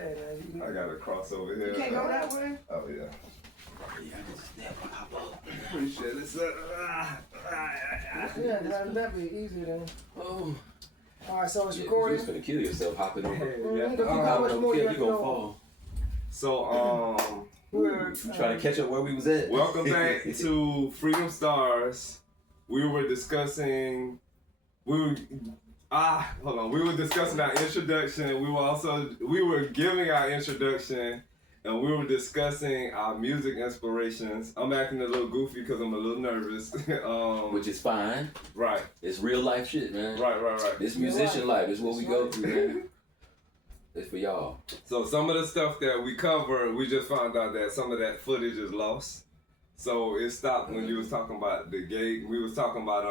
Hey, man, I got a cross over here. You can't go that way? Oh, yeah. Yeah, I just never hop up. Appreciate it, sir. Yeah, that'd be easy then. Oh. All right, so it's Yeah, recording. you're just gonna kill yourself hopping over. Yeah. How much more you You're got to gonna go? fall. So, We're Trying to catch up where we was at. welcome back to Freedom Stars. We were discussing, we were discussing our introduction. We were giving our introduction, and we were discussing our music inspirations. I'm acting a little goofy because I'm a little nervous. Which is fine. Right. It's real life shit, man. Right. This musician life is what we go through, man. It's for y'all. So some of the stuff that we cover, we just found out that some of that footage is lost. So it stopped when you was talking about the gate. We was talking about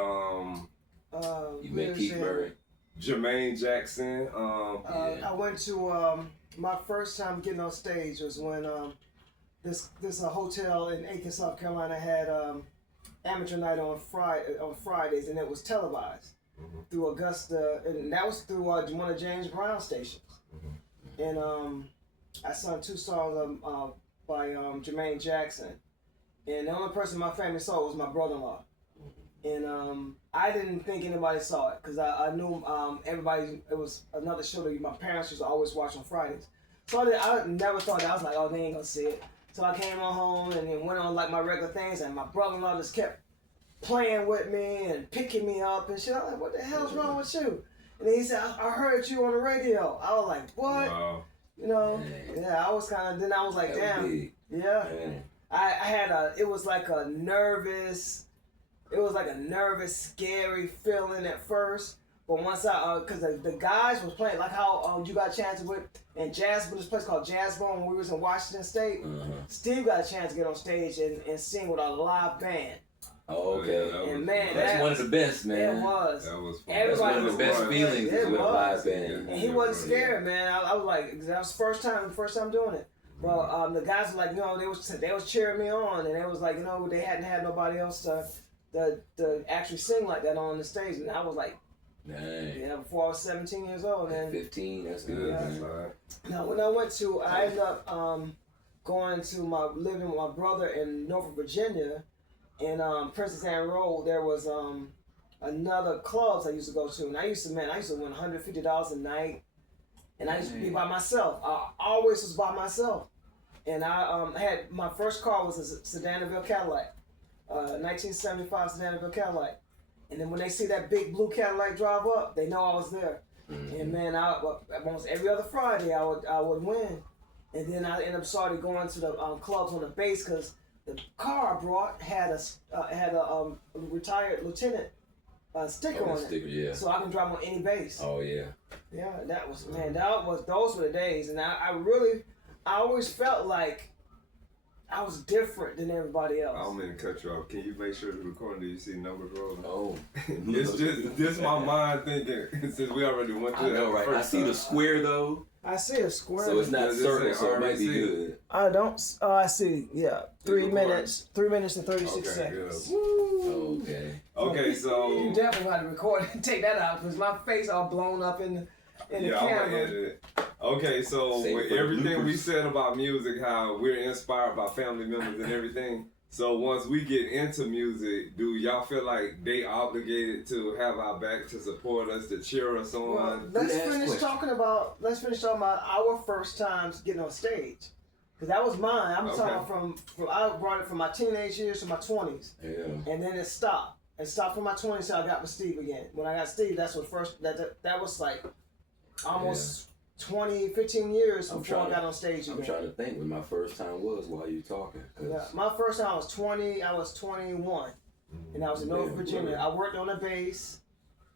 You met Keith Murray. Jermaine Jackson. I went to my first time getting on stage was when this hotel in Aiken, South Carolina had amateur night on Fridays, and it was televised through Augusta, and that was through one of James Brown's stations. And I sung 2 songs by Jermaine Jackson, and the only person in my family saw it was my brother-in-law. And I didn't think anybody saw it because I knew everybody. It was another show that my parents used to always watch on Fridays. So I never thought that. I was like, oh, they ain't gonna see it. So I came on home and then went on like my regular things, and my brother-in-law just kept playing with me and picking me up and shit. I was like, what the hell's wrong with you? And then he said, I heard you on the radio. I was like, what? Wow. You know? Yeah, I was kind of, then I was like, damn. Yeah. I had it was like a nervous, scary feeling at first. But once because the guys was playing, like how you got a chance with, in this place called Jazzbone when we was in Washington State. Steve got a chance to get on stage and sing with a live band. Oh, okay. Yeah, and man, that's one of the best, man. It was. That was fun. That's one of the best feelings is with a live band. And he wasn't scared, man. I was like, that was the first time doing it. But the guys were like, you know, they was cheering me on, and they was like, you know, they hadn't had nobody else to actually sing like that on the stage, and I was like, dang. Yeah, before I was 17 years old, man. 15, that's good. Yeah. Now, when I ended up going to living with my brother in Norfolk, Virginia. In Princess Anne Road, there was another clubs I used to go to, and I used to win $150 a night, and I used to be by myself. I always was by myself, and I had my first car was a Sedan DeVille Cadillac, 1975 Sedan DeVille Cadillac, and then when they see that big blue Cadillac drive up, they know I was there, and man, almost every other Friday I would win, and then I ended up started going to the clubs on the base because. The car I brought had a retired lieutenant sticker on it, yeah. so I can drive on any base. Oh yeah. Yeah, those were the days, and I always felt like I was different than everybody else. I don't mean to cut you off. Can you make sure the recording that you see numbers rolling? Oh. It's just my mind thinking since we already went through that. I know, right? I see the square though. I see a square. So it's not circle, so it might be good. I don't. Oh, I see. Yeah, 3 minutes. 3 minutes and 36 seconds. Woo. Okay. Okay, so you definitely got to record and take that out because my face all blown up in the camera. I'm gonna edit it. Okay, so with everything we said about music, how we're inspired by family members and everything. So once we get into music, do y'all feel like they obligated to have our back to support us, to cheer us on? Well, let's finish talking about our first times getting on stage, because that was mine. I'm talking from I brought it from my teenage years to my 20s, and then it stopped. It stopped from my 20s till I got with Steve again. When I got Steve, that's what that was like almost 15 years before I got on stage again. I'm trying to think when my first time was while you talking. Yeah, my first time I was 21, and I was in Norfolk, Virginia. I worked on the bass,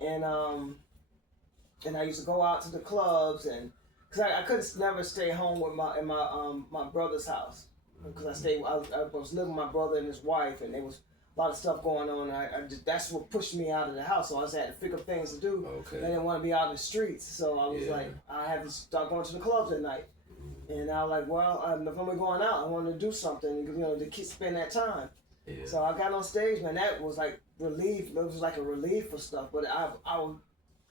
and I used to go out to the clubs, and because I couldn't never stay home with my brother's house, because I was living with my brother and his wife, and there was a lot of stuff going on. That's what pushed me out of the house. So I just had to figure things to do. Okay. I didn't want to be out in the streets, so I was like, I had to start going to the clubs at night. And I was like, well, if I'm going out, I wanted to do something, to spend that time. Yeah. So I got on stage, man. That was like relief. It was like a relief for stuff. But I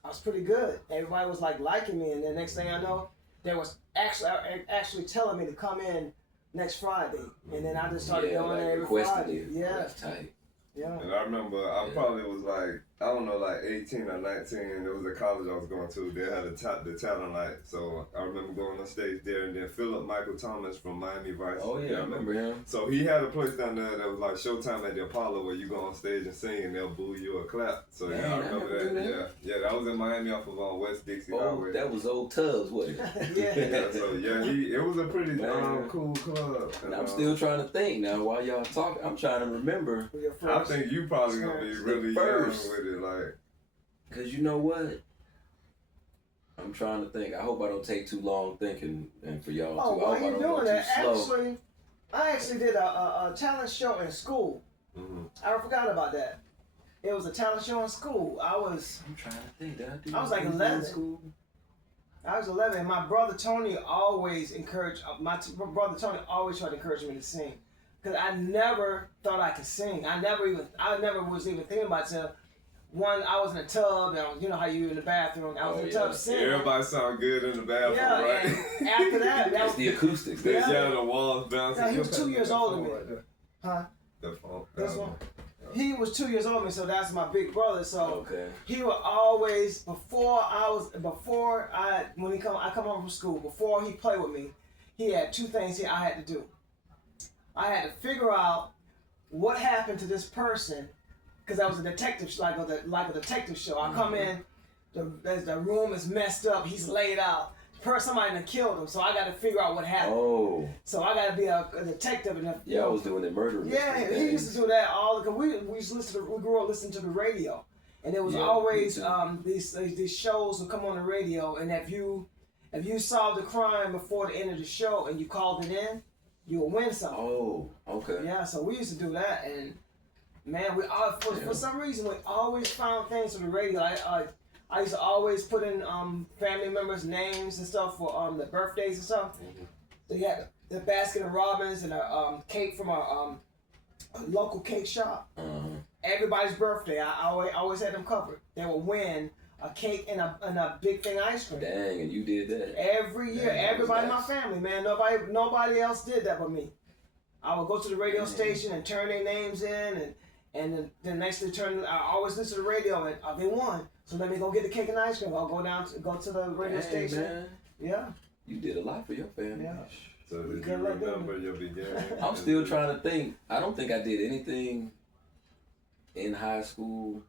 was pretty good. Everybody was like liking me, and the next thing I know, they was actually telling me to come in next Friday, and then I just started going there every Friday. You. Yeah, That's tight. Yeah. And I remember I probably was like, I don't know, like 18 or 19. It was a college I was going to. They had the talent night. So I remember going on stage there, and then Philip Michael Thomas from Miami Vice. Oh, yeah, I remember him. So he had a place down there that was like Showtime at the Apollo, where you go on stage and sing and they'll boo you or clap. So yeah, I remember that. Yeah, that was in Miami off of West Dixie Highway. That was Old Tubbs, wasn't it? Yeah. So yeah, it was a pretty cool club. And I'm still trying to think now while y'all talking. I'm trying to remember. I think you probably gonna be really young with it, like. Cause you know what? I'm trying to think. I hope I don't take too long thinking, and for y'all too. While I hope I you don't doing go that, too slow. I actually did a talent show in school. Mm-hmm. I forgot about that. It was a talent show in school. I'm trying to think. I was like 11. School? I was 11. And my brother Tony always encouraged. My brother Tony always tried to encourage me to sing, because I never thought I could sing. I never was even thinking about it. One, I was in a tub, and you know how you in the bathroom. I was in the tub singing. Everybody sound good in the bathroom, right? And after that, That's the acoustics. Yeah, the walls bouncing. No, he was 2 years older than me. Huh? The phone. This one? He was 2 years older than me, so that's my big brother. So Okay. he would always, when I come home from school, before he played with me, he had two things I had to do. I had to figure out what happened to this person, because I was a detective, like a detective show. I come in, the room is messed up, he's laid out. Somebody done killed him, so I got to figure out what happened. Oh. So I got to be a detective. I was doing the murder. Yeah, he used to do that all because we used to we grew up listening to the radio, and there was always these shows would come on the radio, and if you solved the crime before the end of the show and you called it in, you would win something. Oh, okay. Yeah, so we used to do that, and man, we all for some reason we always found things on the radio. I used to always put in family members' names and stuff for the birthdays and stuff. Mm-hmm. So you had the basket of robins and a cake from a local cake shop. Everybody's birthday, I always had them covered. They would win a cake and a big thing of ice cream. Then you did that. Every year, everybody in my family, man. Nobody else did that but me. I would go to the radio station and turn their names in, and then next they I always listen to the radio and they won. So let me go get the cake and ice cream. I'll go to the radio station. Man. Yeah. You did a lot for your family. Yeah. So did you remember your beginning? I'm still trying to think. I don't think I did anything in high school.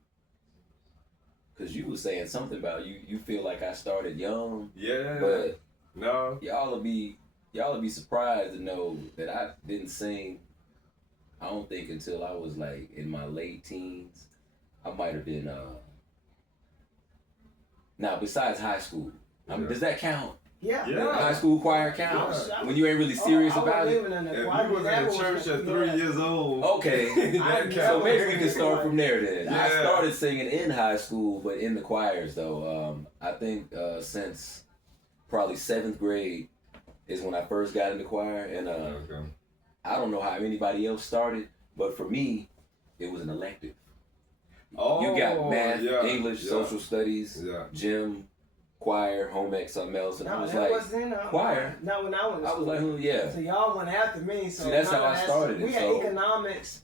Cause you was saying something about you feel like I started young. Yeah. But no. Y'all will be surprised to know that I didn't sing. I don't think until I was like in my late teens. I might have been now besides high school. Does that count? Yeah. High school choir count? When you ain't really serious about it? If you was in church at 3 years old. Okay. So maybe we can start from there then. Yeah. I started singing in high school, but in the choirs though. I think since probably 7th grade is when I first got into choir, and I don't know how anybody else started, but for me, it was an elective. You got math, English, social studies, gym, choir, home ec, something else, and I was like, choir? Not when I went to school. I was like, yeah. So y'all went after me. So see, that's how I started it. We had economics.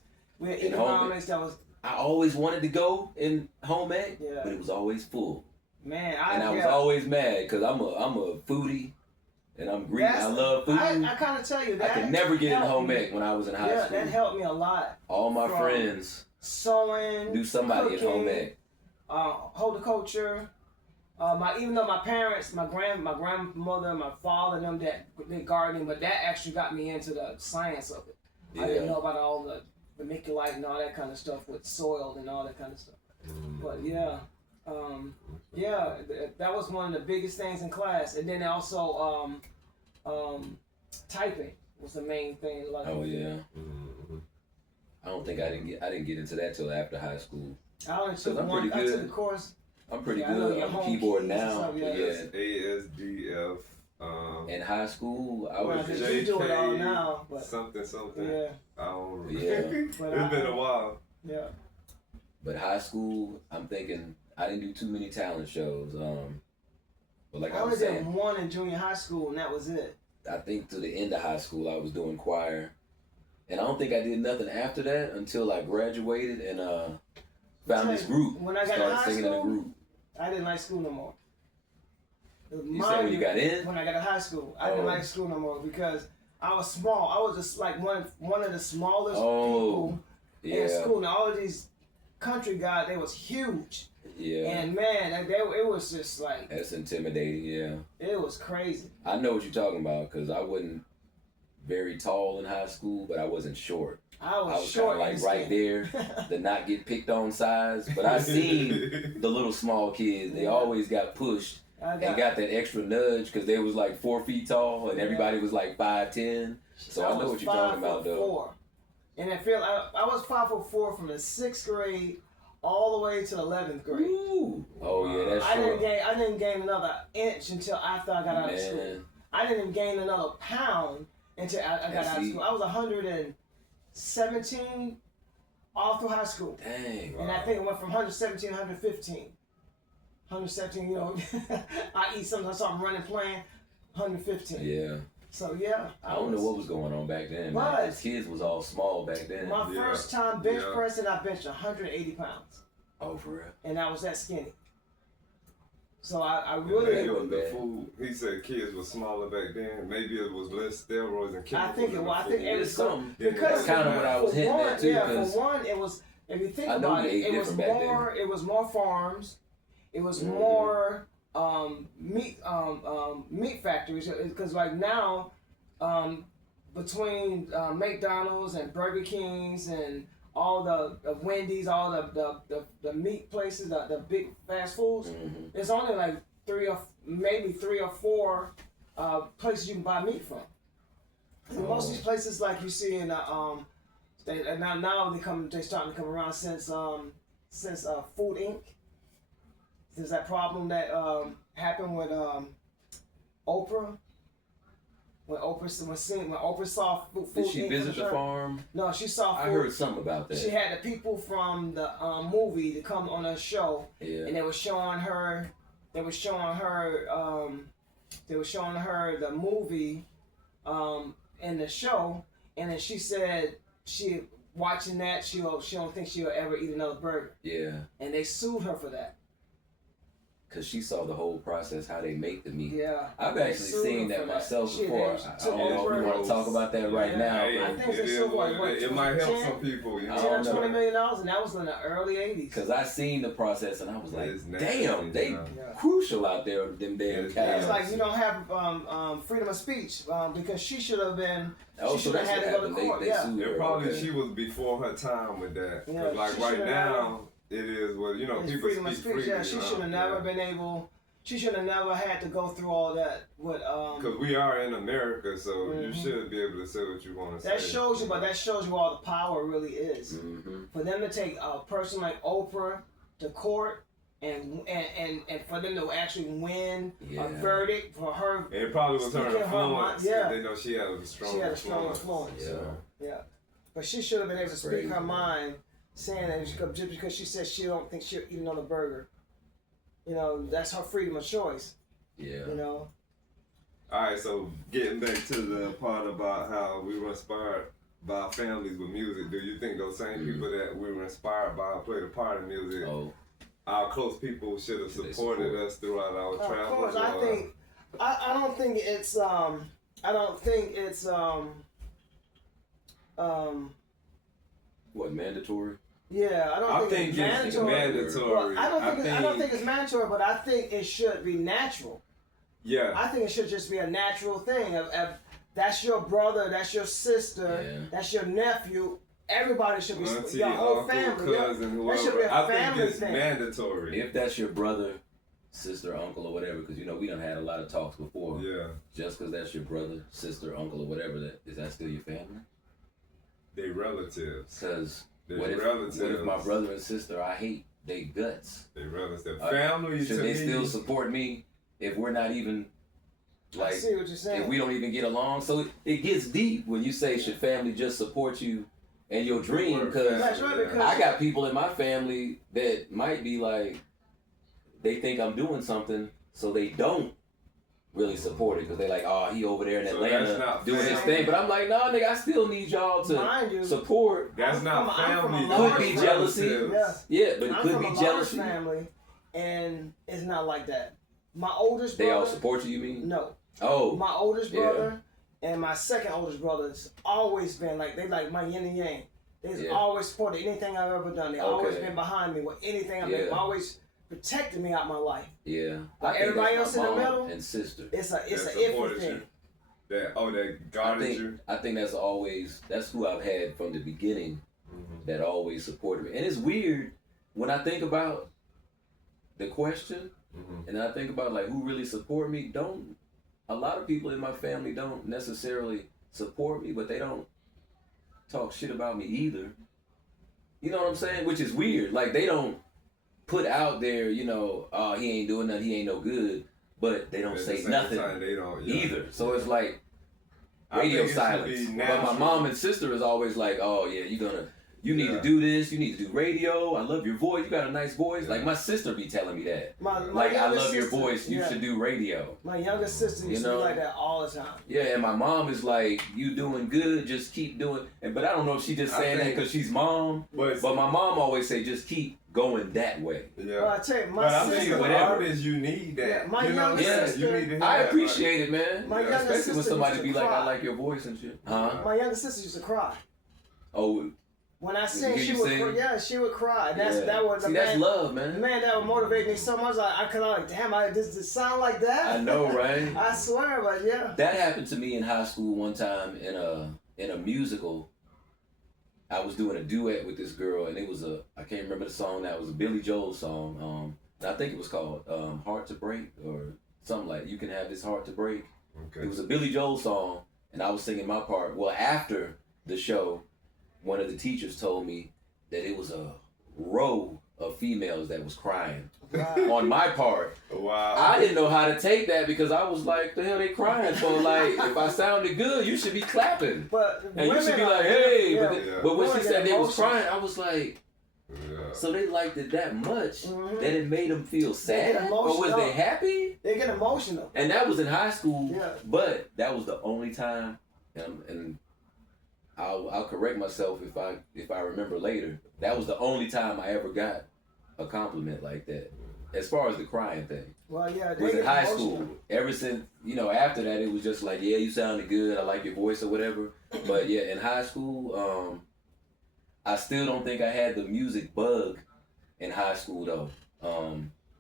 I always wanted to go in home ec, but it was always full. Man, I was always mad because I'm a foodie. And I'm greedy. I love food. I kind of tell you that. I could never get in home ec when I was in high school. Yeah, that helped me a lot. All my friends sewing, knew somebody cooking, in home ec. Horticulture. Even though my parents, my grandmother, my father, them that did gardening, but that actually got me into the science of it. I didn't know about all the vermiculite and all that kind of stuff with soil and all that kind of stuff. But that was one of the biggest things in class. And then also typing was the main thing. I don't think I didn't get into that till after high school. I took the course. I'm pretty good on the keyboard now. ASDF. In high school, I was just you do it all now, but something. Yeah. I don't remember. Yeah. It's been a while. Yeah. But high school, I'm thinking I didn't do too many talent shows. But like I I only was saying, did one in junior high school, and that was it. I think to the end of high school, I was doing choir. And I don't think I did nothing after that until I graduated and found this group. When I got started in high singing in a school, group. I didn't like school no more. You said when you got in? When I got to high school, I didn't like school no more because I was small. I was just like one of the smallest people in school. Now all of these country guys, they was huge. Yeah. And man, it was just like. That's intimidating, yeah. It was crazy. I know what you're talking about because I wasn't very tall in high school, but I wasn't short. I was kind short, of like right there, the not get picked on size. But I seen the little small kids. They always got pushed and got that extra nudge because they was like 4 feet tall and everybody was like 5'10". So I know what you're talking about, though. And I was 5'4" from the 6th grade all the way to the 11th grade. Ooh. Oh yeah, that's short. I didn't gain another inch until after I got out of school. I didn't even gain another pound until I got out of school. I was 117 all through high school. Dang. And I think it went from 117 to 115. 117, you know, I eat something, I saw them running, playing, 115. Yeah. So yeah. I don't know what was going on back then. But these kids was all small back then. My first time bench pressing, I benched 180 pounds. Oh, for real? And I was that skinny. So I really the food. He said kids were smaller back then. Maybe it was less steroids and chemicals. I think it was. I think it was something. Because that's kind of what I was hitting at too. Yeah, for one, it was. If you think about it, it was more. It was more farms. It was more meat factories. Because like now, between McDonald's and Burger Kings and all the Wendy's, all the meat places, the big fast foods, it's only like 3 or 4 places you can buy meat from. And most of these places, like you see in now they're starting to come around since Food Inc. There's that problem that happened with Oprah. When Oprah saw food. Did she visit the farm? No, she saw food. I heard something about that. She had the people from the movie to come on her show, and they were showing her. They were showing her the movie in the show, and then she said she watching that she don't think she'll ever eat another burger. Yeah. And they sued her for that. Because she saw the whole process, how they make the meat. Yeah. I've actually seen that myself before. I don't know if we want to talk about that right now. I think it's still it might help some people. You know? $10 or $20 million, and that was in the early 80s. Because I seen the process, and I was like, damn, they crucial out there with them damn cows. It's like you don't have freedom of speech because she should have been. She should have had to go to court. She was before her time with that. Because like right now. It is what people freedom of speech. Yeah, she should have never been able. She should have never had to go through all that. Because we are in America, so you should be able to say what you want to say. That shows you all the power really is. For them to take a person like Oprah to court and for them to actually win a verdict for her. It probably was her influence. Yeah, they know she had a strong influence. Yeah, but she should have been able to speak her mind. Saying that just because she says she don't think she'll eat another burger, that's her freedom of choice. Yeah. All right, so getting back to the part about how we were inspired by our families with music, do you think those same people that we were inspired by played a part in music? Our close people should have supported us throughout our travels. Of course, I don't think it's what, mandatory? Yeah, I don't think it's mandatory. Well, I don't think it's mandatory, but I think it should be natural. Yeah. I think it should just be a natural thing. If that's your brother, that's your sister, that's your nephew. Everybody should be your whole family. Cousin, whoever. That should be a family think it's thing. Mandatory. If that's your brother, sister, uncle, or whatever, because we done had a lot of talks before. Yeah. Just because that's your brother, sister, uncle, or whatever, is that still your family? They relatives. Because what if my brother and sister I hate they guts? They relatives. Family. Should they still support me if we're not even like? I see what you're saying. If we don't even get along, so it gets deep when you say should family just support you and your dream? Because I got people in my family that might be like they think I'm doing something, so they don't really support it because they like, oh, he over there in So Atlanta doing his thing. But I'm like, nah, nigga, I still need y'all to support. That's not family. Could be jealousy. Yeah, but it could be jealousy. Family, and it's not like that. My oldest brother. They all support you mean? No. Oh. My oldest brother and my second oldest brother has always been like, they like my yin and yang. They've always supported anything I've ever done. They've always been behind me with anything I've been. Always protected me out my life. Yeah. But everybody else in the middle and sister. It's an iffy thing. That guarded you. I think that's who I've had from the beginning that always supported me. And it's weird when I think about the question and I think about like who really support me. A lot of people in my family don't necessarily support me, but they don't talk shit about me either. You know what I'm saying? Which is weird. Like they don't put out there, you know, oh, he ain't doing nothing, he ain't no good, but they don't say nothing they don't, either. So it's like radio silence. But my mom and sister is always like, oh yeah, you need to do this, you need to do radio, I love your voice, you got a nice voice. Like my sister be telling me that. Like I love your voice, you should do radio. My younger sister used to be like that all the time. Yeah, and my mom is like, you doing good, just keep doing. But I don't know if she just saying that because she's mom. But my mom always say, just keep going that way. Yeah. Well, I tell you, my sister, whatever it is, you need that. Yeah, my younger sister, you need to I appreciate it, man. My younger especially sister when somebody be cry. like, I like your voice and shit. My younger sister used to cry. Oh. When I sing, she would cry. Yeah, she would cry. That was that's love, man. The man that would motivate me so much. Like I could like, damn, does it sound like that? I know, right? I swear, but yeah. That happened to me in high school one time in a musical. I was doing a duet with this girl, and it was I can't remember the song. That was a Billy Joel song. And I think it was called "Heart to Break" or something like. You can have this heart to break. Okay. It was a Billy Joel song, and I was singing my part. Well, after the show, one of the teachers told me that it was a row of females that was crying on my part. Wow. I didn't know how to take that because I was like, the hell they crying for? Like, if I sounded good, you should be clapping. And you should be like, hey. But when she said they was crying, I was like, so they liked it that much that it made them feel sad? Or was they happy? They get emotional. And that was in high school, but that was the only time, and I'll correct myself if I remember later. That was the only time I ever got a compliment like that. As far as the crying thing. Well, yeah, it was in high school. Ever since, after that, it was just like, yeah, you sounded good. I like your voice or whatever. But yeah, in high school, I still don't think I had the music bug in high school though,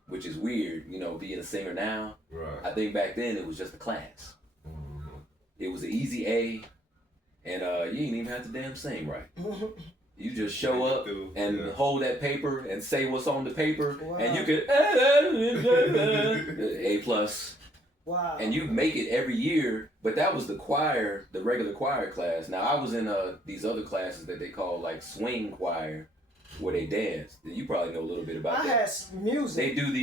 which is weird, being a singer now. Right. I think back then it was just a class. It was an easy A. And you didn't even have to damn sing right. You just show up and hold that paper and say what's on the paper, and you could A+. Wow. And you make it every year. But that was the choir, the regular choir class. Now I was in these other classes that they call like swing choir, where they dance. You probably know a little bit about that. I had music. They do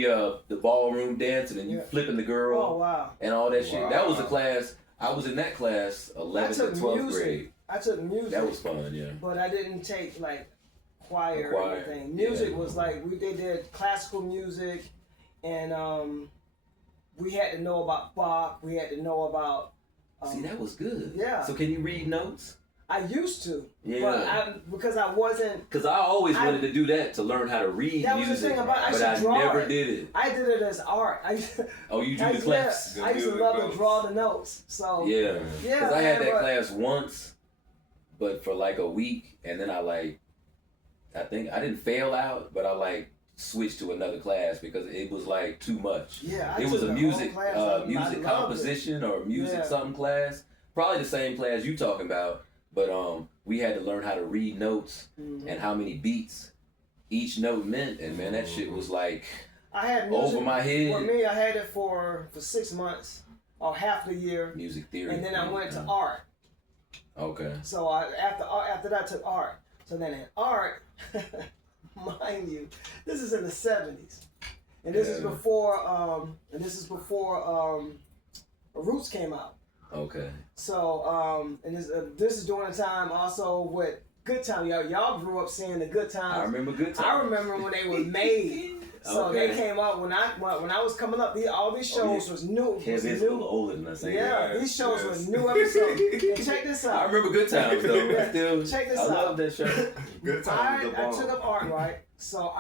the ballroom dance, and then you flipping the girl. Oh wow. And all that shit. That was a class. I was in that class 11th and 12th grade. I took music. That was fun, yeah. But I didn't take like choir or anything. Music was like they did classical music, and we had to know about Bach. We had to know about. See, that was good. Yeah. So can you read notes? I used to. Yeah. But because I wasn't. Because I always wanted to do that, to learn how to read that music. Was the thing about, but I never did it. I did it as art. Oh, you do the class? I used to love to draw the notes. So. Yeah. Because I had that class once, but for like a week, and then I think I didn't fail out, but I switched to another class because it was like too much. Yeah. It was a music composition or music something class. Probably the same class you talking about. But we had to learn how to read notes and how many beats each note meant, and man, that shit was like I had music, over my head. For me, I had it for 6 months or half the year. Music theory. And then I went to art. Okay. So after that I took art. So then in art, mind you, this is in the 70s, and this is before Roots came out. Okay. So, and this is during the time also with Good Time. Y'all grew up seeing the Good Times. I remember Good Times. I remember when they were made. So they came up when I was coming up. All these shows was new. Kev is a little older than us. Yeah, these shows were new episodes. And check this out. I remember Good Times though. Check this I out. love that show. Good Times. I took up art, right? So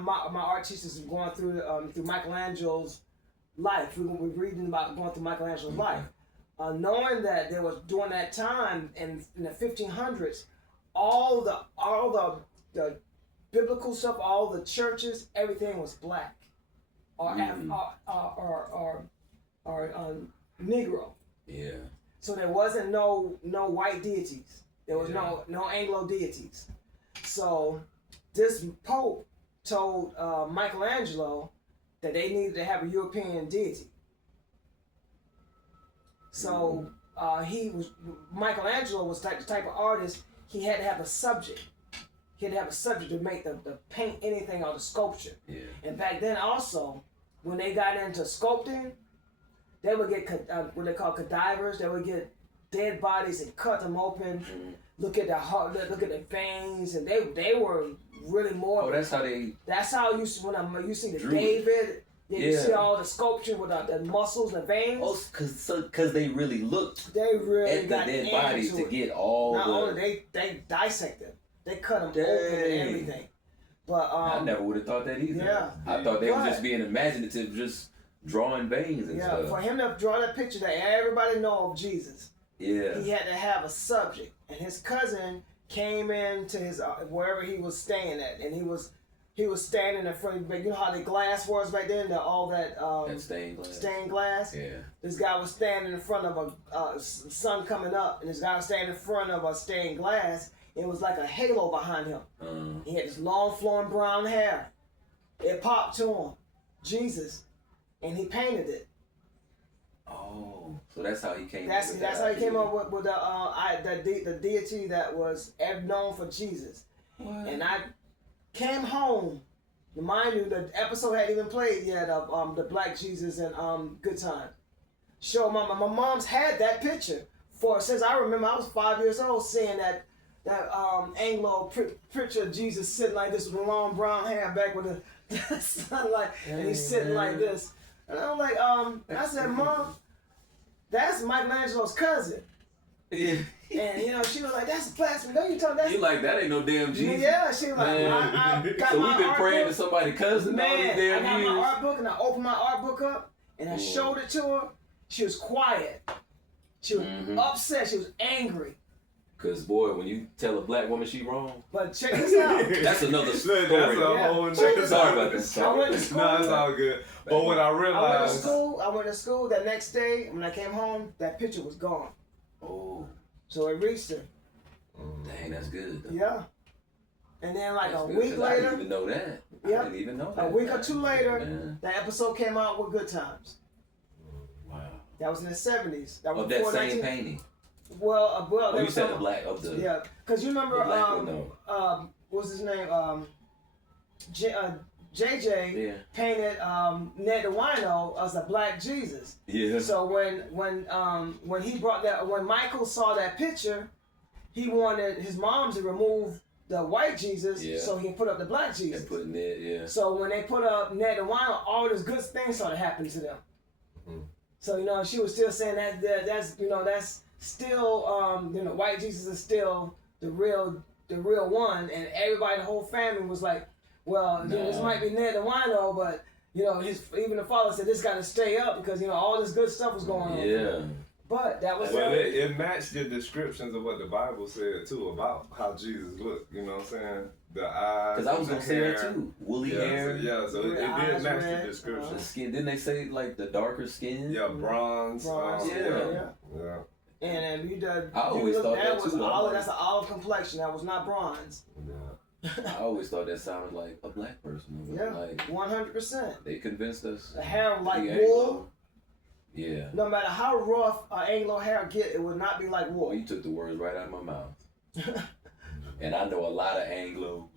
my art teachers going through Michelangelo's life. We were reading about going through Michelangelo's life, knowing that there was during that time in the 1500s, all the biblical stuff, all the churches, everything was black, or Negro. Yeah. So there wasn't no white deities. There was no Anglo deities. So this Pope told Michelangelo that they needed to have a European deity. So Michelangelo was the type of artist, he had to have a subject. He had to have a subject to make the paint anything on the sculpture. Yeah. And back then also, when they got into sculpting, they would get what they call cadavers. They would get dead bodies and cut them open. Look at the heart, look at the veins, and they were really more. Oh, that's how they. That's how you when you see the drew David. You see all the sculpture with the muscles and the veins. Oh, cause they really looked. They really at the got dead bodies to it. get all Not the. only they dissect them, they cut them open and everything. But I never would have thought that either. Yeah. I thought they were just being imaginative, just drawing veins and stuff. Yeah, for him to draw that picture that everybody know of Jesus. Yeah. He had to have a subject, and his cousin came into his wherever he was staying at, and he was standing in front of, you know how the glass was back then, that stained glass. Yeah. This guy was standing in front of a sun coming up, and this guy was standing in front of a stained glass. It was like a halo behind him. He had this long flowing brown hair. It popped to him, Jesus, and he painted it. Oh, so that's how he came. That's how he came up with the deity that was known for Jesus. What? And I came home. Mind you, the episode hadn't even played yet of the Black Jesus and Good Time. Show my mom's had that picture since I remember I was 5 years old, seeing that Anglo picture of Jesus sitting like this with the long brown hair back with the sunlight, and he's sitting like this. And I'm like, I said, Mom, that's Michelangelo's cousin. Yeah. And she was like, that's blasphemy. Don't you talk that? You like that ain't no damn Jesus. Yeah, she was like, I got so my we've been art praying book. to somebody's cousin all these damn I got years. my art book and I opened my art book up and I showed it to her. She was quiet. She was upset. She was angry. Cause boy, when you tell a black woman she wrong, but check this out. That's another story. That's a whole nother. Sorry about that. I went to school. No, it's all good. But when I realized, I went to school. That next day when I came home, that picture was gone. Oh. So it reached her. Dang, that's good. Though. Yeah. And then like that's a good, week later. I didn't even know that. Yeah. I didn't even know that. A week or two later, that episode came out with Good Times. Wow. That was in the 70s. That was of that same painting. Well, you said the black of the. Yeah, because you remember, what's his name? JJ painted Ned the Wino as a black Jesus. Yeah. So when he brought that, when Michael saw that picture, he wanted his mom to remove the white Jesus so he can put up the black Jesus. And put Ned, yeah. So when they put up Ned the Wino, all these good things started happening to them. So she was still saying that's still white Jesus is still the real one, and everybody, the whole family was like, well, this might be Ned the Wino, but even the father said this got to stay up because all this good stuff was going on. Yeah. But that was it matched the descriptions of what the Bible said too about how Jesus looked. You know what I'm saying? The eyes. Because I was gonna say that too. Woolly hair. So it did match the description. The skin. Didn't they say like the darker skin? Yeah, bronze. Yeah. And you did. I always thought that was too. That's an olive complexion. That was not bronze. I always thought that sounded like a black person. Yeah, like 100%. They convinced us. The hair like wool. Yeah. No matter how rough Anglo hair get, it would not be like wool. Well, you took the words right out of my mouth. And I know a lot of Anglos.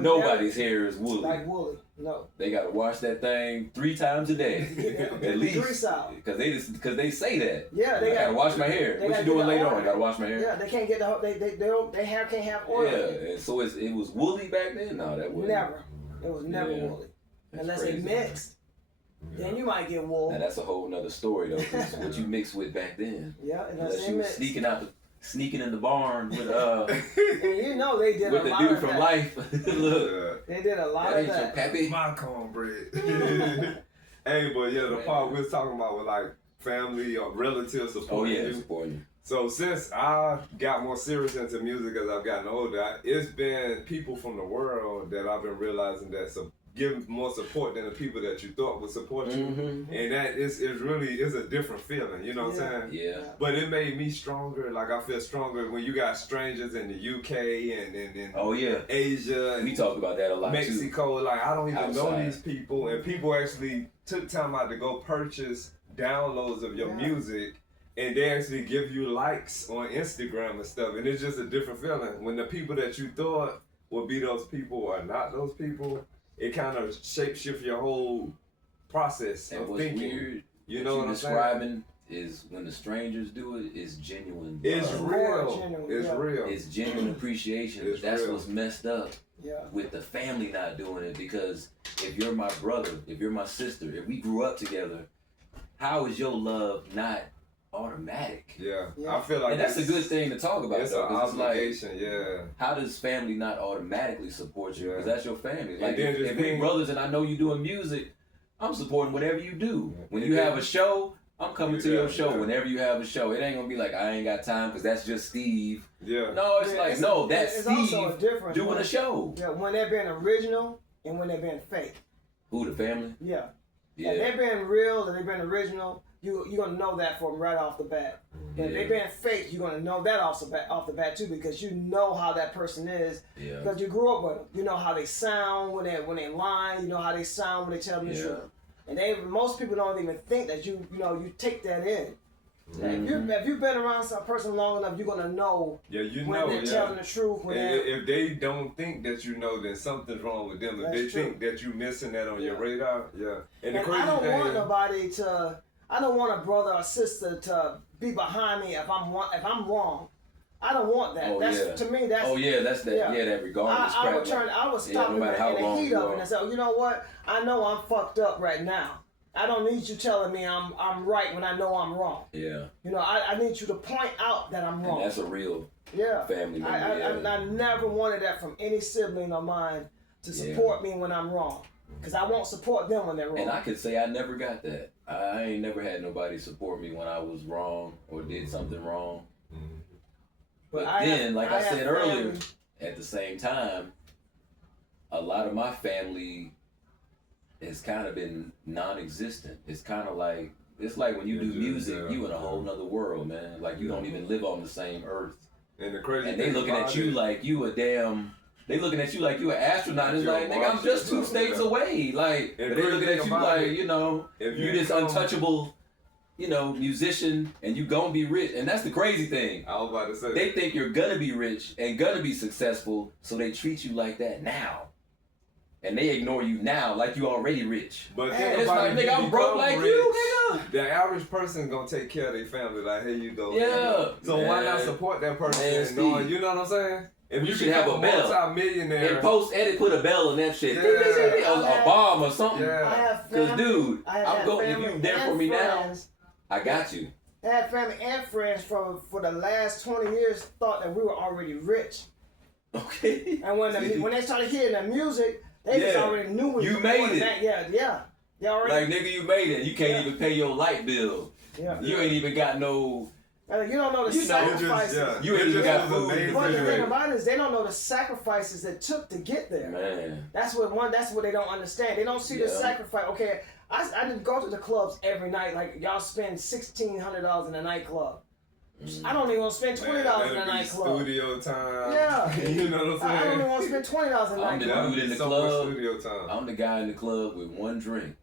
Nobody's hair is woolly. Like woolly, no. They gotta wash that thing 3 times a day, at least. Grease out. Because they say that. Yeah, they gotta wash my hair. What you doing later on? I gotta wash my hair. Yeah, they can't get their hair can't have oil. Yeah, and so it was woolly back then. No, that wasn't. Never. It was never woolly. That's Unless crazy, they mixed. Yeah. Then you might get wool. Now that's a whole nother story though. 'Cause what you mixed with back then. Yeah, unless Unless they you was mixed. sneaking in the barn with And you know they did with a the lot dude of from that. Life. Look, Yeah. They did a lot that of ain't your that. pappy. My cornbread. Hey, but yeah, the part we was talking about was like family or relatives Oh supporting yeah, you. supporting you. So since I got more serious into music as I've gotten older, it's been people from the world that I've been realizing that give more support than the people that you thought would support you. Mm-hmm. And that is really is a different feeling, you know what I'm saying? Yeah. But it made me stronger. Like I feel stronger when you got strangers in the UK and Oh yeah. Asia and We talk about that a lot too. Mexico. Like I don't even know Outside. these people, and people actually took time out to go purchase downloads of your music. And they actually give you likes on Instagram and stuff. And it's just a different feeling. When the people that you thought would be those people are not those people, it kind of shapeshifts your whole process And of what's thinking. weird, You know what I'm saying? describing is when the strangers do it, it's genuine. It's love. real. Genuine, It's yeah. real. It's genuine appreciation. It's But that's real. what's messed up Yeah. with the family not doing it, because if you're my brother, if you're my sister, if we grew up together, how is your love not automatic? Yeah. Yeah. I feel like And that's a it's- good thing to talk about It's though, an 'cause it's like, obligation, yeah. how does family not automatically support you? Because Yeah. that's your family. And Like then if just we being- brothers and I know you doing music, I'm supporting whatever you do. Yeah. When And you then- have a show, I'm coming to Yeah, your show. yeah. Whenever you have a show, it ain't gonna be like I ain't got time because that's just Steve. Yeah. No, it's Yeah, like no, that's it's also a Steve difference doing when- a show. Yeah, when they're being original and when they're being fake. Who, the family? Yeah. Yeah. If they're being real and they're being original, you're gonna know that from right off the bat. But if Yeah. they're being fake, you're gonna know that off the bat too, because you know how that person is. Yeah. Because you grew up with them. You know how they sound when they lie. You know how they sound when they tell the Yeah. truth. And most people don't even think that you take that in. If you've been around some person long enough, you're gonna know Yeah, you when know, they're yeah. telling the truth. When And they're, if they don't think that you know, then something's wrong with them. If That's they true. think that you missing that on your Yeah. radar, yeah. And the and crazy I don't thing, want nobody to. I don't want a brother or sister to be behind me if I'm wrong. I don't want that. Oh, yeah. To me, that's. Oh yeah, that's that. Yeah. Yeah, that regardless. I would crap, turn. like- I would Yeah, stop no in matter how the wrong heat you of it are. and say, oh, you know what? I know I'm fucked up right now. I don't need you telling me I'm right when I know I'm wrong. Yeah, You know, I need you to point out that I'm and wrong. that's a real Yeah. family member. I never wanted that from any sibling of mine to support me when I'm wrong. Because I won't support them when they're wrong. And I could say I never got that. I ain't never had nobody support me when I was wrong or did something wrong. But I then, have- like I I said have earlier, family. at the same time, a lot of my family has kind of been non-existent. It's kind of like, it's like when you do music, you in a whole nother world, man. Like you don't even live on the same earth. and the crazy And thing they looking about at you it- like you a damn. They looking at you like you an astronaut. It's You're like, a nigga, I'm Martian, just 2 states yeah. away. Like, And but they crazy looking at thing you about like, it, you know, if you you this come- untouchable, you know, musician, and you gonna be rich. And that's the crazy thing. I was about to say. They think you're gonna be rich and gonna be successful, so they treat you like that now. And they ignore you now like you already rich. But And think it's about like, it, nigga, you I'm broke become like rich, you, nigga. The average person gonna take care of their family. Like, here you go. Yeah, So why not man. support that person? Man, and knowing, Steve. you know what I'm saying? If You should have become a bell. multi-millionaire. And post edit, put a bell on that shit. Yeah. A bomb or something. Yeah. I have Cause family. dude, I have I'm going. If family you there for and me friends. now, I got you. I had family and friends for the last 20 years thought that we were already rich. Okay. And when they started hearing the music, they just Yeah. already knew we You were made doing it. that. Yeah. They already. Like nigga, you made it. You can't Yeah. even pay your light bill. Yeah. You ain't even got no. You don't know the You know, sacrifices. You ain't even got food. But the thing about it is, they don't know the sacrifices it took to get there. Man. That's what they don't understand. They don't see the Yeah. sacrifice. Okay, I didn't go to the clubs every night. Like y'all spend $1,600 in a nightclub. I don't even want to spend $20 in a nightclub. Studio time. Yeah. You know what I'm saying? I don't even want to spend $20 in a I'm the nightclub. dude in the So much club. Studio time. I'm the guy in the club with one drink.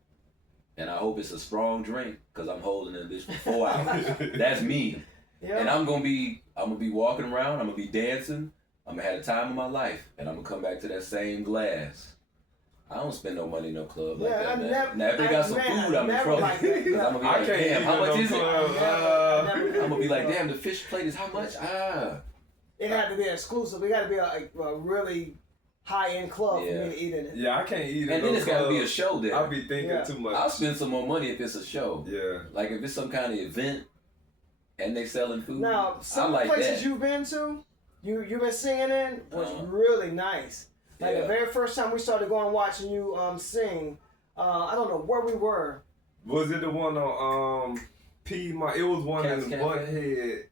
And I hope it's a strong drink, because I'm holding it this for 4 hours. That's me. Yeah. And I'm gonna be walking around, I'm gonna be dancing, I'm gonna have the time of my life, and I'm gonna come back to that same glass. I don't spend no money in no club like Yeah, that, I man. never- Now if they got some man, food, I I'm in never trouble. like that. I'm gonna be I like, can't damn, eat how in much no is it? club. Never- I'm gonna be like, damn, the fish plate is how much? Ah. It had to be exclusive. It got to be a really high-end club Yeah. for me to eat in it. Yeah, I can't eat it. And then it's got to be a show there. I'll be thinking too much. I'll spend some more money if it's a show. Yeah. Like if it's some kind of event and they selling food. Now, some I like places that. you've been to, you've been singing in, was really nice. Like Yeah. the very first time we started going watching you sing, I don't know where we were. Was it the one on Piedmont? It was one Cat's in Cafe? Butthead.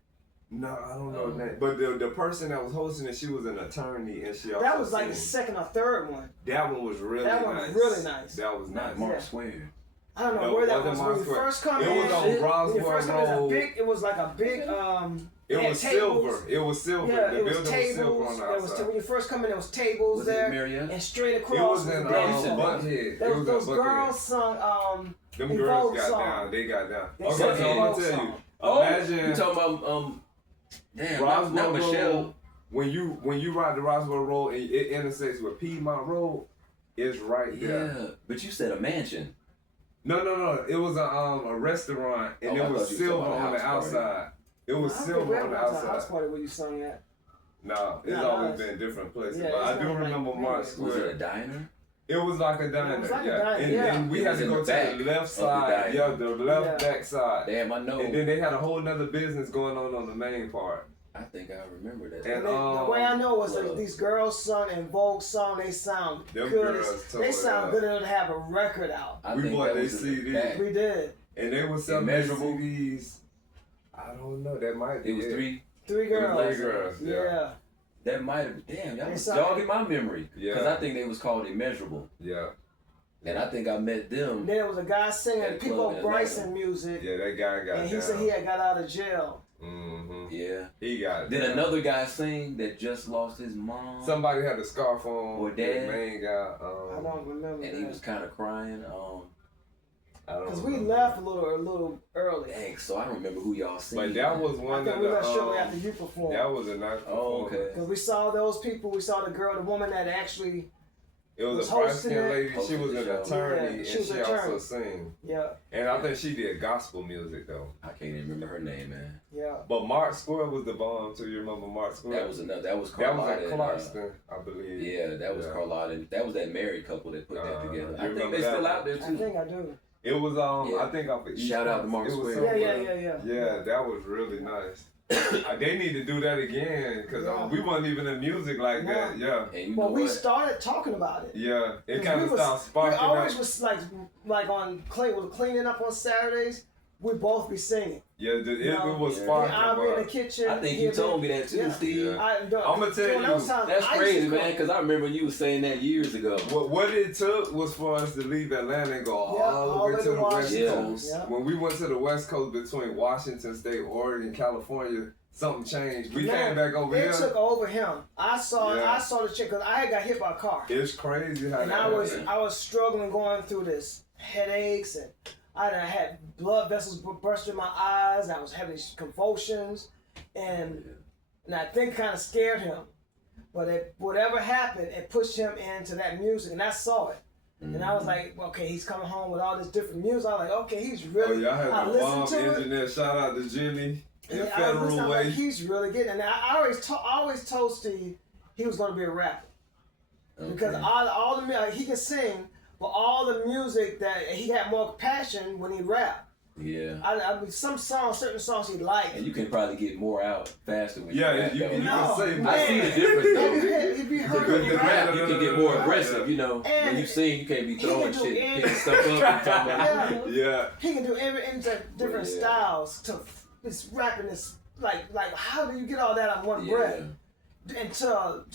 No, I don't know the name. But the person that was hosting it, she was an attorney, and she also That was like the sang. second or third one. That one was really That nice. one was really nice. That was nice. Mark Yeah. Square. I don't know No, where that wasn't was. Moscow. When you first come It in, was on when you Roswell first come in, Road. it was like a big It had was tables. silver. It was silver. Yeah, the it was building was silver tables. on the There was outside. when you first come in, there was tables Was there, it Marriott? and straight across. It was was in the dance hall. Buckhead. Those, It was those in Buckhead. girls sung Them Evoke girls got song. down. They got down. They Okay, sang so I'm Evoke gonna tell you. song. Imagine You talking about damn, Roswell not Michelle. Road. When you ride the Roswell Road and it intersects with Piedmont Road, it's right there. Yeah, but you said a mansion. No. It was a restaurant and Oh, I it was thought you were silver talking about on the a house party. outside. It was I silver think on the that was a house outside. party where you sung at. No, it's Nah, always it's- been different places. yeah, but it's I do not like remember really. Mark Was it Square. a diner? It was like a diner. It was like a yeah. diner, And, yeah. and we It had was to in go the to back the left of the side. diner. Yeah, the left Yeah. back side. Damn, I know. And then they had a whole nother business going on the main part. I think I remember that. And, The way I know was that Club. these girls sung and Vogue song. They sound Them good. girls tore They it sound up. good enough to have a record out. I We think bought that they was in the CD. back. We did. And they were selling their Immeasurable? CDs. I don't know. That might be It was three. Three It was girls. three girls. Yeah. Yeah. That might have. Damn, y'all They was saw- jogging my memory. Because Yeah. I think they was called Immeasurable. Yeah. And I think I met them. Then there was a guy singing At a People club in Bryson music, Yeah, that guy got and down. he said he had got out of jail. Mm-hmm. Yeah. He got Then down. another guy sing that just lost his mom. Somebody had a scarf on. Or the dad. main guy. I don't remember and he was that. kind of crying. I don't Because we remember. left a little early. Dang, so I don't remember who y'all seen. But that was I one think of we the. left shortly after you performed. That was a nice Oh, performance. okay. Because we saw those people. We saw the girl, the woman that actually, It was Was a bright hosting skinned it. lady. She Hosted was the an show. attorney, Yeah, and she was she an also attorney. sang. yeah, And I think she did gospel music though. I can't even remember her name, man. yeah. But Mark Square was the bomb too. You remember Mark Square? That was another. That was That Carlotta. was in Clarkston, I believe. Yeah, that was Yeah. Carlotta. That was that married couple that put that together. you I think remember they that still one? out there I too. think I do. It was Yeah. I think off of East Shout out to Clarkston. Mark It was Square. Yeah, somewhere- yeah. Yeah, that was really nice. They need to do that again because Yeah. we wasn't even in music like that. Yeah, And you Well, know we what? started talking about it. yeah. It 'Cause kind we of was- stopped We sparking always up. was like on cleaning up on Saturdays. We both be singing. Yeah, it was Yeah. sparking. I'll be in the but kitchen. I think you told me that too, Yeah. Steve. Yeah. I'm I'ma tell you, That's crazy, man, because I remember you was saying that years ago. What it took was for us to leave Atlanta and go Yeah, all the way to the West Washington. Coast. Yeah. When we went to the West Coast between Washington State, Oregon, California, something changed. We came back over It here. took over him. I saw Yeah. the chick because I had got hit by a car, It's crazy how and that happened. I was struggling going through this headaches, and I had blood vessels burst in my eyes. I was having these convulsions, and I think kind of scared him. But whatever happened, it pushed him into that music, and I saw it. And I was like, okay, he's coming home with all this different music. I was like, okay, he's Oh really. yeah, I had I the listened bomb to it. engineer. Shout out to Jimmy in And I was Federal listening, I'm Way. like, he's really getting it. And I always told Steve he was going to be a rapper. Because Okay. all the he can sing, but all the music that he had more passion when he rapped. Yeah. I mean, certain songs he liked. And you can probably get more out faster when Yeah, you rap, you though. can No, say man. I see the difference, though. If you heard Because him the rap, rap, you can get more aggressive, you know. And when you sing, you can't be he throwing can do shit, any- picking stuff up and talking about Yeah. he can do into different Yeah. styles. To this rapping is like how do you get all that on one Yeah. breath? And to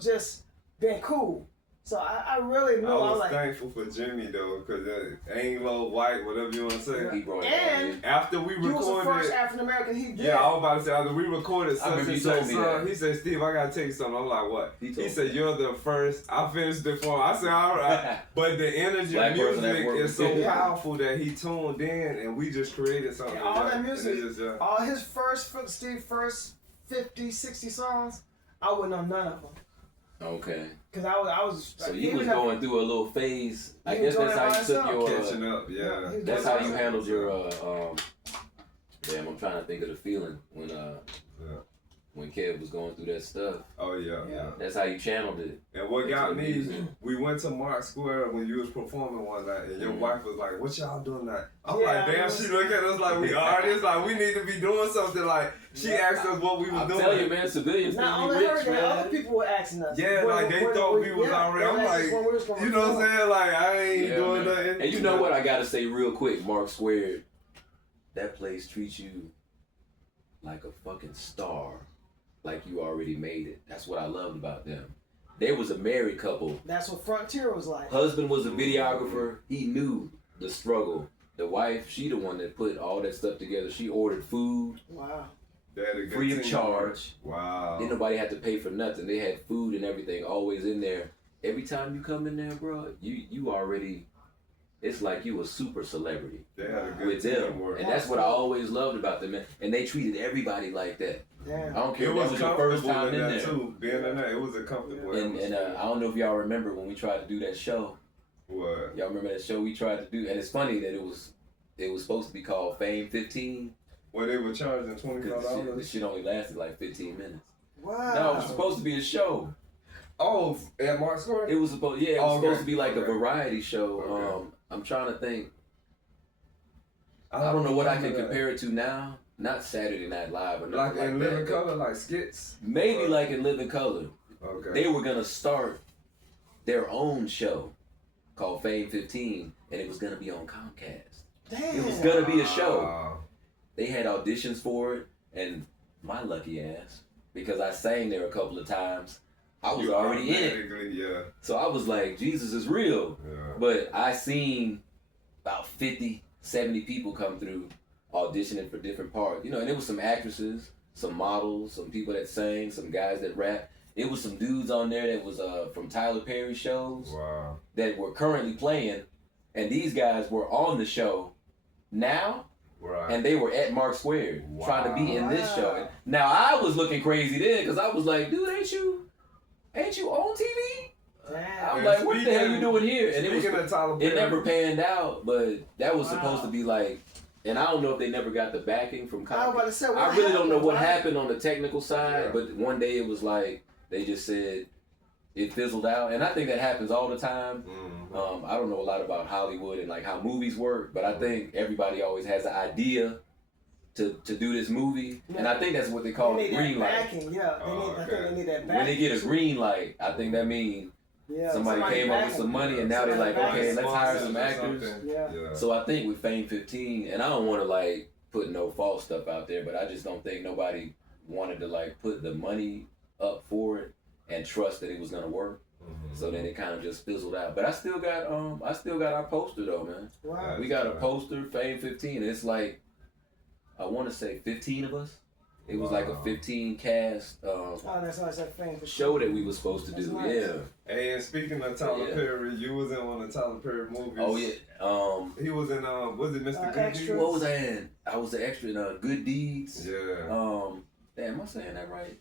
just being cool. So I really knew. I was like, thankful for Jimmy though, because Anglo, white, whatever you want to say. He brought it And on. After we you was the first recorded, African American he did. yeah, I was about to say after we recorded I such remember and you told such me song, that. he said, "Steve, I gotta tell you something." I'm like, "What?" He told He me. said, "You're the first." I finished it for him. I said, "All right," but the energy Black of person that music worked is so with him. powerful that he tuned in, and we just created something. And all that And music, it's just, all his first 50, 60 songs, I wouldn't know none of them. Okay. Cause I was. So you even was if- going through a little phase. I He guess was that's how you doing it took by your. catching up, yeah. he was That's doing how it you by handled your. Damn, I'm trying to think of the feeling when when Kev was going through that stuff. Oh yeah. That's how you channeled it. And what got me, we went to Mark Square when you was performing one night, and your wife was like, "What y'all doing that?" I'm like, "Damn!" She looked at us like we artists, like we need to be doing something. Like she asked us what we was doing. I tell you, man, civilians think Not we only rich, her, man. other people were asking us. Yeah, like they thought we was already. I'm like, you know what I'm saying? Like I ain't doing nothing. And you know what? I gotta say real quick, Mark Squared, that place treats you like a fucking star, like you already made it. That's what I loved about them. They was a married couple. That's what Frontier was like. Husband was a videographer. He knew the struggle. The wife, she the one that put all that stuff together. She ordered food. Wow. Free of charge. Wow. Didn't nobody had to pay for nothing. They had food and everything always in there. Every time you come in there, bro, you already, it's like you a super celebrity They had a good with them. teamwork. And that's what I always loved about them, man. And they treated everybody like that. Yeah. I don't care It if that was was your first comfortable time in in that there. too. Being in there, it was a comfortable. And I don't know if y'all remember when we tried to do that show. What? Y'all remember that show we tried to do? And it's funny that it was supposed to be called Fame 15. Well, they were charging Cause $25. the shit only lasted like 15 minutes. Wow. No, it was supposed to be a show. Oh, at Mark Square? It was supposed, supposed to be like a variety show. Okay. I'm trying to think. I don't know what I can compare it to now. Not Saturday Night Live or nothing Like in that. Living Color, like skits? Maybe like in Living Color. Okay. They were gonna start their own show called Fame 15, and it was gonna be on Comcast. Damn. It was gonna be a show. They had auditions for it, and my lucky ass, because I sang there a couple of times, I was already in it. Yeah. So I was like, Jesus is real. Yeah. But I seen about 50, 70 people come through auditioning for different parts. You know, and there was some actresses, some models, some people that sang, some guys that rap. It was some dudes on there that was from Tyler Perry shows. Wow. That were currently playing. And these guys were on the show now. Right. And they were at Mark Square trying to be in this show. Now I was looking crazy then because I was like, dude, ain't you on TV? Damn. I was like, what the hell you doing here? And it never panned out, but that was supposed to be like, and I don't know if they never got the backing from Comcast. I really don't know what happened on the technical side, but one day it was like, they just said it fizzled out. And I think that happens all the time. Mm-hmm. I don't know a lot about Hollywood and like how movies work, but I think everybody always has an idea to do this movie. Yeah. And I think that's what they call a green light. Backing. Yeah, I think they need that backing. When they get a green light, I think that means somebody came up with some money and now they're like, okay, let's hire some actors. Yeah. So I think with Fame 15, and I don't want to like put no false stuff out there, but I just don't think nobody wanted to like put the money up for it and trust that it was gonna work. Mm-hmm. So then it kind of just fizzled out. But I still got our poster though, man. Wow. We got a poster, Fame 15. And it's like, I want to say 15 of us. It was like a 15 cast that's why I said Fame 15. show that we were supposed to do. Nice. Yeah. Hey, and speaking of Tyler Perry, you was in one of Tyler Perry movies. Oh yeah. He was in was it Mr. Good Deeds? What was I in? I was the extra in Good Deeds. Yeah. Damn, am I saying that right?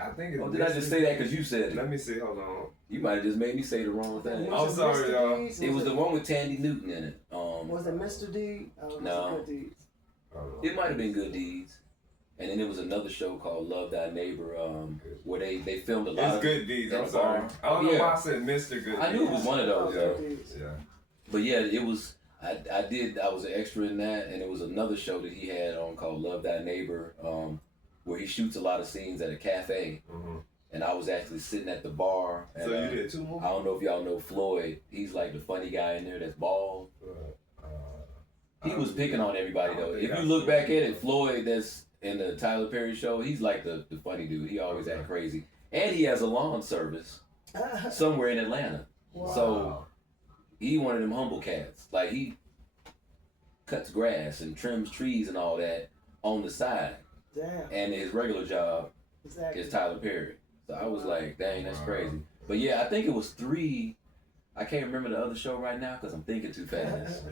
I think it's. Oh, did I just say that because you said it? Let me see. Hold on. You might have just made me say the wrong thing. I'm sorry, y'all. It was the one with Tandy Newton in it. Was it Mr. D? No. Good Deeds. It might have been Good Deeds. And then there was another show called Love Thy Neighbor, where they filmed a lot of. It's Good Deeds. I'm sorry. I don't know why I said Mr. Good Deeds. I knew it was one of those. Yeah. But yeah, it was. I was an extra in that, and it was another show that he had on called Love Thy Neighbor, where he shoots a lot of scenes at a cafe. Mm-hmm. And I was actually sitting at the bar. And, so you did two movies? I don't know if y'all know Floyd. He's like the funny guy in there that's bald. He was picking on everybody though. If you look back at it, Floyd that's in the Tyler Perry show, he's like the funny dude. He always act crazy. And he has a lawn service somewhere in Atlanta. Wow. So he one of them humble cats. Like he cuts grass and trims trees and all that on the side. Damn. And his regular job is Tyler Perry. So I was like, dang, that's crazy. But yeah, I think it was 3. I can't remember the other show right now because I'm thinking too fast.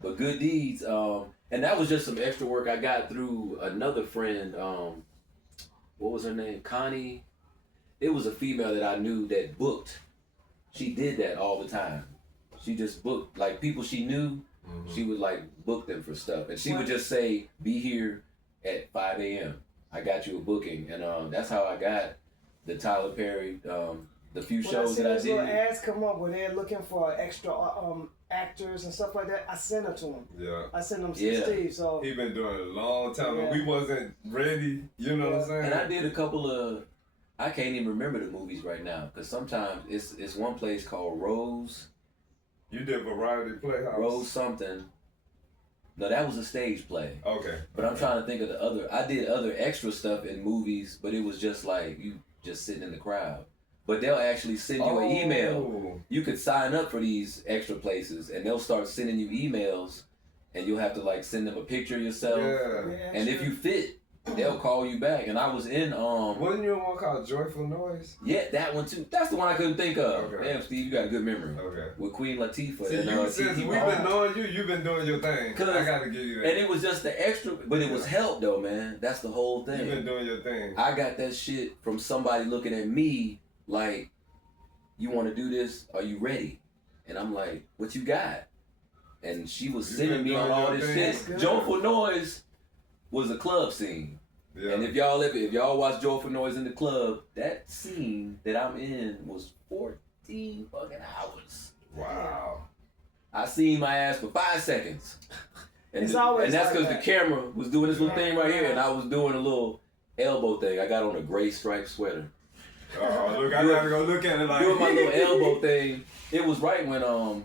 But Good Deeds, and that was just some extra work I got through another friend. What was her name? Connie. It was a female that I knew that booked. She did that all the time. She just booked, like people she knew, she would like book them for stuff. And she would just say, be here at 5 a.m. I got you a booking, and that's how I got the Tyler Perry, the few shows that I these did. little ads come up where they're looking for extra actors and stuff like that, I send it to them. Yeah. I send them to Yeah. Steve. So He been doing it a long time, Yeah. and we wasn't ready. You know what I'm saying? And I did a couple of, I can't even remember the movies right now, because sometimes it's one place called Rose. You did Variety Playhouse. Rose something. No, that was a stage play. Okay. But I'm trying to think of the other. I did other extra stuff in movies, but it was just like you just sitting in the crowd. But they'll actually send you an email. You could sign up for these extra places, and they'll start sending you emails, and you'll have to like send them a picture of yourself. Yeah. And if you fit, they'll call you back. And I was in Wasn't you in one called Joyful Noise? yeah, that one too. That's the one I couldn't think of. Okay. Damn, Steve, you got a good memory. Okay. With Queen Latifah. See, and, you since Keke we've Palmer. been knowing you, you've been doing your thing. I gotta give you that. And it was just the extra, but it was help though, man. That's the whole thing. You've been doing your thing. I got that shit from somebody looking at me like, you want to do this? Are you ready? And I'm like, what you got? And she was sending me on all this shit. Joyful Noise was a club scene. Yeah. And if y'all watch Joyful Noise in the club, that scene that I'm in was 14 fucking hours. Wow. I seen my ass for 5 seconds. And, It's always and that's like because that. the camera was doing this little thing right here, and I was doing a little elbow thing. I got on a gray striped sweater. Oh, look, I gotta go look at it like Doing my little elbow thing. It was right when I'm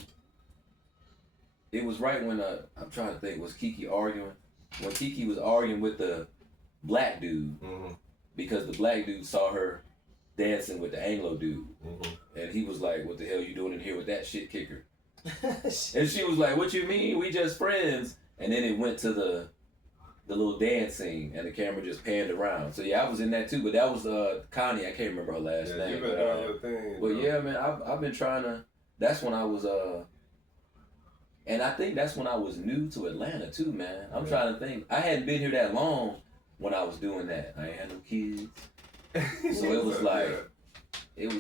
trying to think, was Keke arguing? When Keke was arguing with the black dude, because the black dude saw her dancing with the Anglo dude, and he was like, what the hell you doing in here with that shit kicker? And she was like, what you mean? We just friends. And then it went to the little dance scene, and the camera just panned around. So yeah, I was in that too, but that was Connie. I can't remember her last name. You've been doing your thing. But yeah, man, I've been trying to. That's when I was and I think that's when I was new to Atlanta too, man. I'm trying to think. I hadn't been here that long when I was doing that. I ain't had no kids, so it was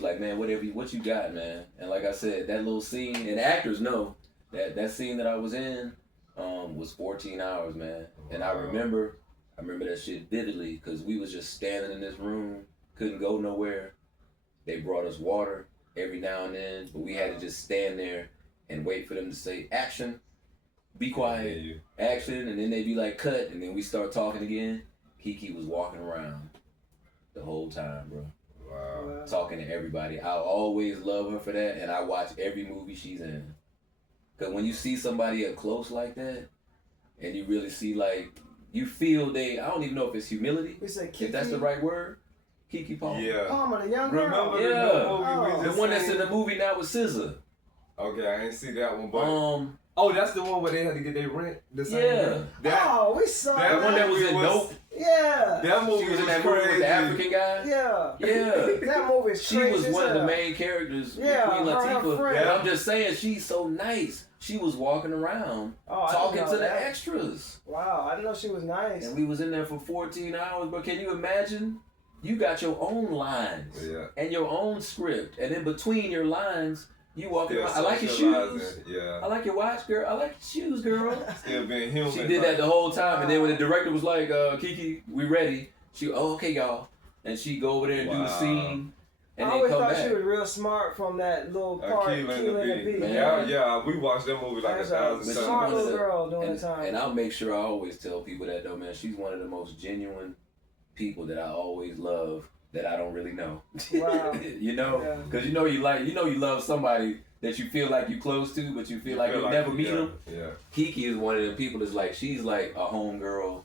like, man, what you got, man. And like I said, that little scene, and actors know that scene that I was in was 14 hours, man. And I remember that shit vividly, because we was just standing in this room, couldn't go nowhere. They brought us water every now and then, but we had to just stand there and wait for them to say action, be quiet, action, and then they'd be like cut, and then we start talking again. Keke was walking around the whole time, bro. Wow. Talking to everybody. I always love her for that, and I watch every movie she's in. Because when you see somebody up close like that, and you really see, like, you feel I don't even know if it's humility, We say if that's the right word. Keke Palmer. Yeah. Palmer, the young girl. Remember Yeah. the movie we The just one that's seen? in the movie now with SZA. Okay, I ain't see that one, but oh, that's the one where they had to get their rent. The same Yeah. rent? That, Oh, we saw that The one that was in Dope. Yeah. That movie She was in was that movie with crazy. the African guy. Yeah. Yeah. That movie is She crazy was as one of the hell. main characters. Yeah, Queen her and her Latifah. friend. And I'm just saying, she's so nice. She was walking around Oh, I talking didn't to know the that. extras. Wow, I didn't know she was nice. And we was in there for 14 hours. But can you imagine? You got your own lines Yeah. and your own script. And in between your lines, you walking Still around. I like your socializing. shoes. Yeah. I like your watch, girl. I like your shoes, girl. Still being human. She did that the whole time. And then when the director was like, Keke, we ready. She, okay, y'all. And she go over there and do the scene. And I then always come thought back. she was real smart from that little part, Keelan the Bee. Man. Yeah, we watched that movie like That's 1,000 a But times. smart she little was a- girl during and, the time. and I'll make sure I always tell people that though, man, she's one of the most genuine people that I always love that I don't really know. Wow. You know, Yeah. because you love somebody that you feel like you close to, but you feel like you'll never meet them. Yeah. Keke is one of the people that's like, she's like a homegirl,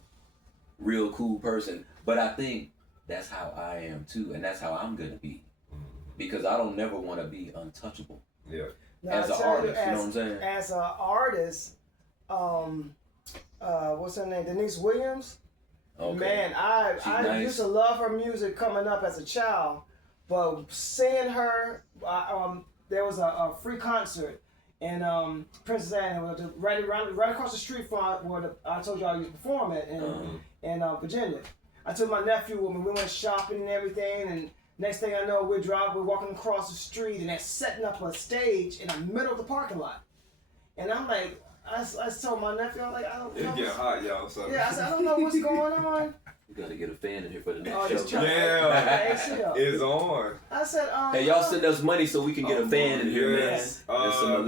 real cool person. But I think that's how I am too, and that's how I'm gonna be, because I don't never want to be untouchable. Yeah. Now, As I an tell you, artist, you know what I'm saying? As an artist, what's her name? Denise Williams. Okay. Man, I nice. used to love her music coming up as a child, but seeing her, there was a free concert in Princess Anne, right across the street from where I told you I used to perform at in Virginia. I took my nephew with me. We went shopping and everything, and next thing I know, we're walking across the street, and they're setting up a stage in the middle of the parking lot. And I'm like, I told my nephew, I'm like, I don't It's know. getting hot, y'all. So. Yeah, I said, I don't know what's going on. We gotta get a fan in here for the next Oh, this show. Yeah, ACL. it's on. I said, Hey, y'all send us money so we can get a fan in here, Yes. man. And some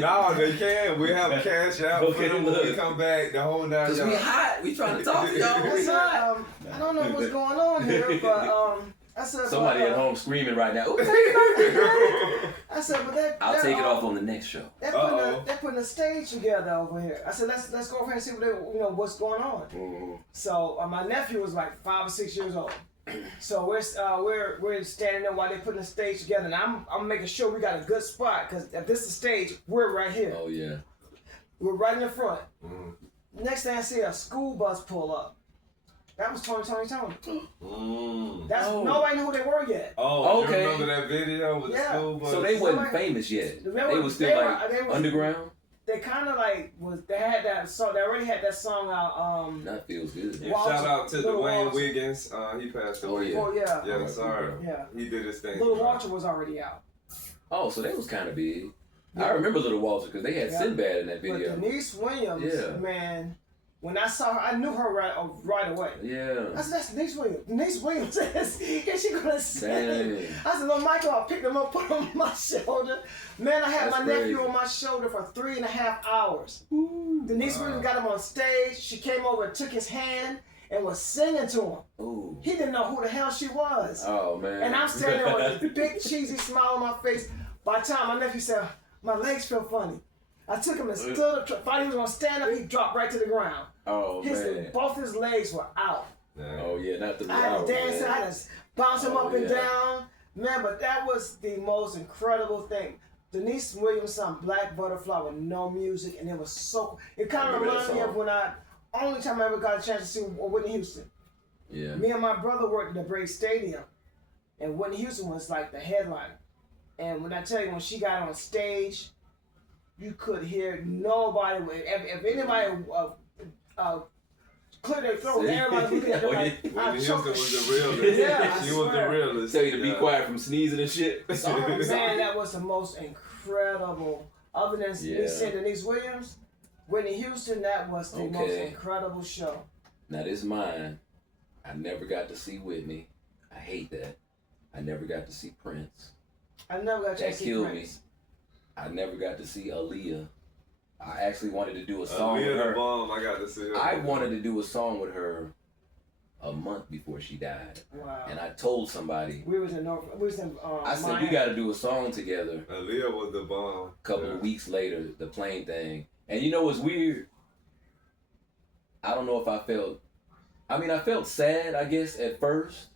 No, they can. We have cash out Okay, for them when we look. come back. The whole 9 Cause we yards. hot. We trying to talk to y'all. I We said, hot. I don't know what's going on here, but I said, Somebody but, at home screaming right now. Ooh, take it off. I said, but that I'll take it off on the next show. they're putting a stage together over here. I said, let's go over here and see what's going on. Mhm. So my nephew was like 5 or 6 years old. So we're standing there while they're putting the stage together, and I'm making sure we got a good spot because if this is the stage, we're right here. Oh yeah. We're right in the front. Mhm. Next thing I see, a school bus pull up. That was Tony. That's nobody knew who they were yet. Oh, Okay. you remember that video with the school bus? So they wasn't famous yet. They was still underground. They kind of like they had that song. They already had that song out. That feels good. Yeah, Walter, shout out to Little Dwayne Walter. Wiggins. He passed away. yeah. Oh yeah. Yeah, sorry. Yeah. He did his thing. Little Walter was already out. Oh, so they was kind of big. Yeah. I remember Little Walter because they had Yeah. Sinbad in that video. But Denise Williams, Yeah. man, when I saw her, I knew her right away. Yeah. I said, that's Denise Williams. Denise Williams is she gonna sing? Dang. I said, no, Michael, I picked him up, put him on my shoulder. Man, I had That's my nephew crazy. on my shoulder for 3.5 hours. Denise Wow. Williams got him on stage. She came over and took his hand and was singing to him. Ooh. He didn't know who the hell she was. Oh man. And I'm standing there with a big cheesy smile on my face. By the time my nephew said, my legs feel funny. I took him and stood up, thought he was gonna stand up, he dropped right to the ground. Oh man. Both his legs were out. Oh yeah, not the I had to dance, I had to bounce him Oh, up and yeah. down. Man, but that was the most incredible thing. Denise Williams sung Black Butterfly with no music, and it was so, it kind I of remember that reminded me of song. when only time I ever got a chance to see Whitney Houston. Yeah. Me and my brother worked at the Brake Stadium, and Whitney Houston was like the headliner. And when I tell you, when she got on stage, you could hear nobody. If anybody cleared their throat, See? everybody was looking at them like, Whitney I'm Houston choking. was the realest. Yeah, I she was the swear. realest. Tell you to be Yeah. quiet from sneezing and shit. Oh man, that was the most incredible. Other than Yeah. me saying Denise Williams, Whitney Houston, that was the most Okay. incredible show. Now this mine. I never got to see Whitney. I hate that. I never got to see Prince. I never got a That chance to see killed Prince. I never got to see Aaliyah. I actually wanted to do a song Aaliyah with the her. bomb. I got to see her. I wanted to do a song with her a month before she died, Wow. and I told somebody. We was in I said we Miami. got to do a song together. Aaliyah was the bomb. A couple of weeks later, the plane thing, and you know what's weird? I don't know if I felt. I mean, I felt sad, I guess, at first,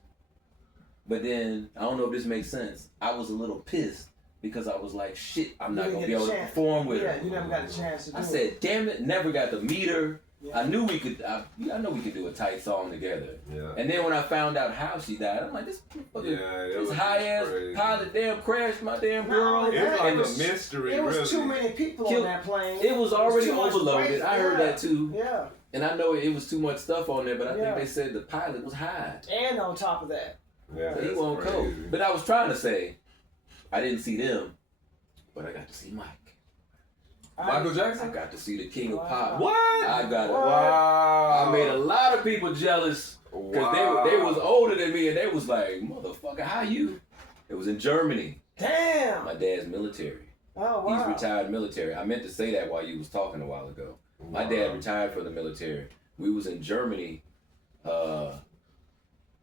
but then I don't know if this makes sense. I was a little pissed because I was like, "Shit, I'm not You gonna didn't be get a able to chance. perform with Yeah, her." you never got a chance to do I it. said, "Damn it, never got to meet her." Yeah. I knew we could. I know we could do a tight song together. Yeah. And then when I found out how she died, I'm like, this fucking It was high ass crazy. pilot damn crashed my damn No, girl. it It was It like was- a mystery, It was really. too many people Killed- on that plane. It was already too much overloaded. weight. I heard Yeah. that too. Yeah, And I know it was too much stuff on there, but I Yeah. think they said the pilot was high. and on top of that, Yeah, So he that's won't crazy. cope. But I was trying to say, I didn't see them, but I got to see Mike. Michael I Jackson? got to see the king of Wow. pop. What? I got it. Wow. I made a lot of people jealous because they was older than me and they was like, motherfucker, how you? It was in Germany. damn. My dad's military. Oh wow. He's retired military. I meant to say that while you was talking a while ago. My dad retired from the military. We was in Germany,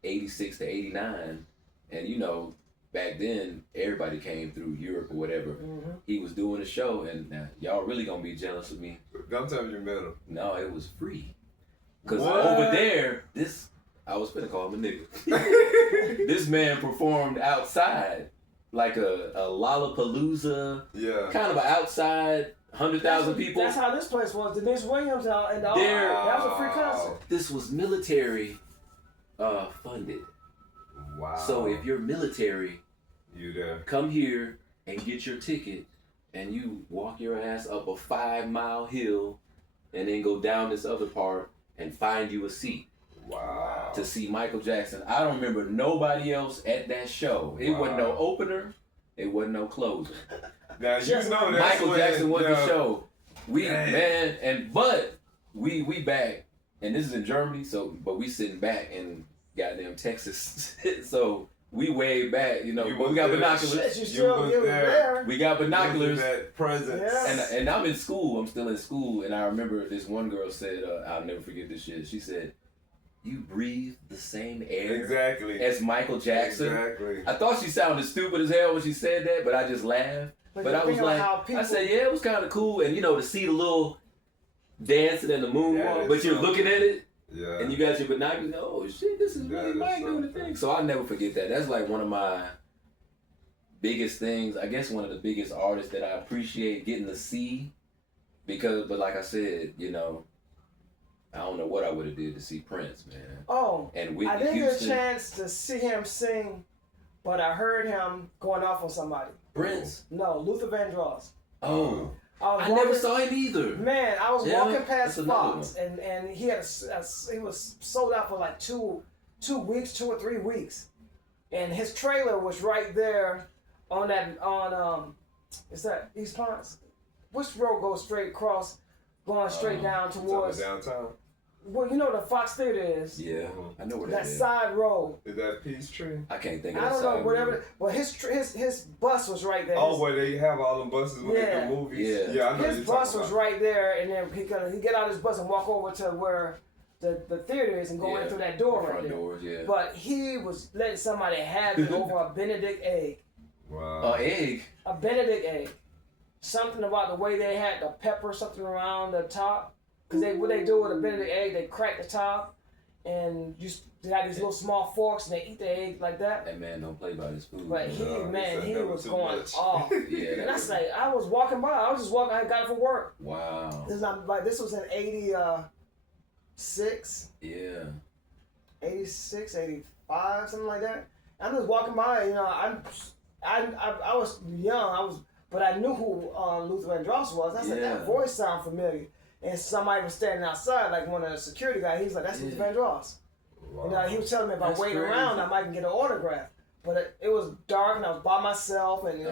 86 to 89, and you know, back then everybody came through Europe or whatever. Mm-hmm. He was doing a show, and y'all really gonna be jealous of me. Don't tell me you met him. No, it was free. Cause What? over there, I was finna call him a nigga. This man performed outside, like a Lollapalooza, Yeah. kind of an outside 100,000 people. That's how this place was. Denise Williams and all. There- That was a free concert. This was military funded. Wow. So if you're military, you there. come here and get your ticket, and you walk your ass up a 5-mile hill, and then go down this other part and find you a seat Wow. to see Michael Jackson. I don't remember nobody else at that show. It wasn't no opener. It wasn't no closer. Now you Just know that's Michael when, Jackson was the show. We Dang. man, but we back and this is in Germany, so but we sitting back in goddamn Texas, so we way back, you know. But we got binoculars. You was there. We got binoculars. That presence. Yes. And I'm in school. I'm still in school, and I remember this one girl said, "I'll never forget this shit." She said, "You breathe the same air as Michael Jackson." Exactly. I thought she sounded stupid as hell when she said that, but I just laughed. But I was like, I said, yeah, it was kind of cool, and you know, to see the little dancing and the moonwalk, but you're looking at it, and you got your binoculars. Oh shit, this is really Mike doing the thing. So I'll never forget that. That's like one of my biggest things. I guess one of the biggest artists that I appreciate getting to see, because, but like I said, you know, I don't know what I would have did to see Prince, man. Oh, and Whitney I didn't Houston. get a chance to see him sing, but I heard him going off on somebody. Prince? No, Luther Vandross. Oh. I never saw him either. Man, I was walking past Fox, and he had he was sold out for like 2 weeks, 2 or 3 weeks, and his trailer was right there on is that East Ponce? Which road goes straight across, going straight down towards downtown? Well, you know the Fox Theater is. Yeah, I know where that is. That side road. Is that Peachtree? I can't think of I that. don't know, whatever. Well, his bus was right there. Oh, where they have all them buses when they do movies. Yeah, I know. His bus was right there, and then he get out of his bus and walk over to where the theater is and go in through that door right there. Doors, But he was letting somebody have it over a Benedict egg. Wow. Egg? A Benedict egg. Something about the way they had the pepper, something around the top. Because what they do with a Benedict egg, they crack the top, and they have these little small forks, and they eat the egg like that. That man don't play by his food. But he was going off. Yeah. And I say, I was walking by. I was just walking. I got it from work. Wow. This was in 86. Yeah. 86, 85, something like that. I'm just walking by. You know, I was young. But I knew who Luther Vandross was. I said, that voice sounds familiar. And somebody was standing outside, like one of the security guys. He was like, "That's Luther Vandross." Wow. And he was telling me if I wait around, I might get an autograph. But it was dark, and I was by myself, and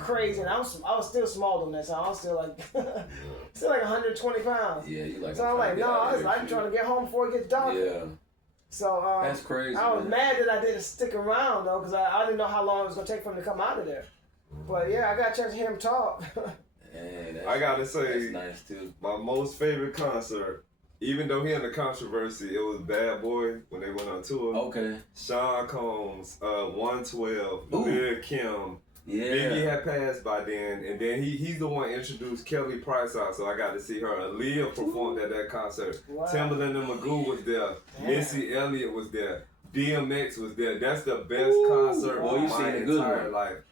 crazy. And I was still small during that time. I was still like, still like 120 pounds. Yeah, you like. So I'm like, no, I'm trying to get home before it gets dark. Yeah. So that's crazy. I was mad that I didn't stick around though, because I didn't know how long it was gonna take for him to come out of there. But yeah, I got a chance to hear him talk. Hey, I gotta say, that's nice too. My most favorite concert, even though he in the controversy, it was Bad Boy when they went on tour. Okay. Sean Combs, 112, Lil Kim. Yeah. Biggie had passed by then, and then he's the one introduced Kelly Price out, so I got to see her. Aaliyah performed at that concert. Wow. Timbaland and Magoo was there. Missy Elliott was there. DMX was there. That's the best concert of my entire life.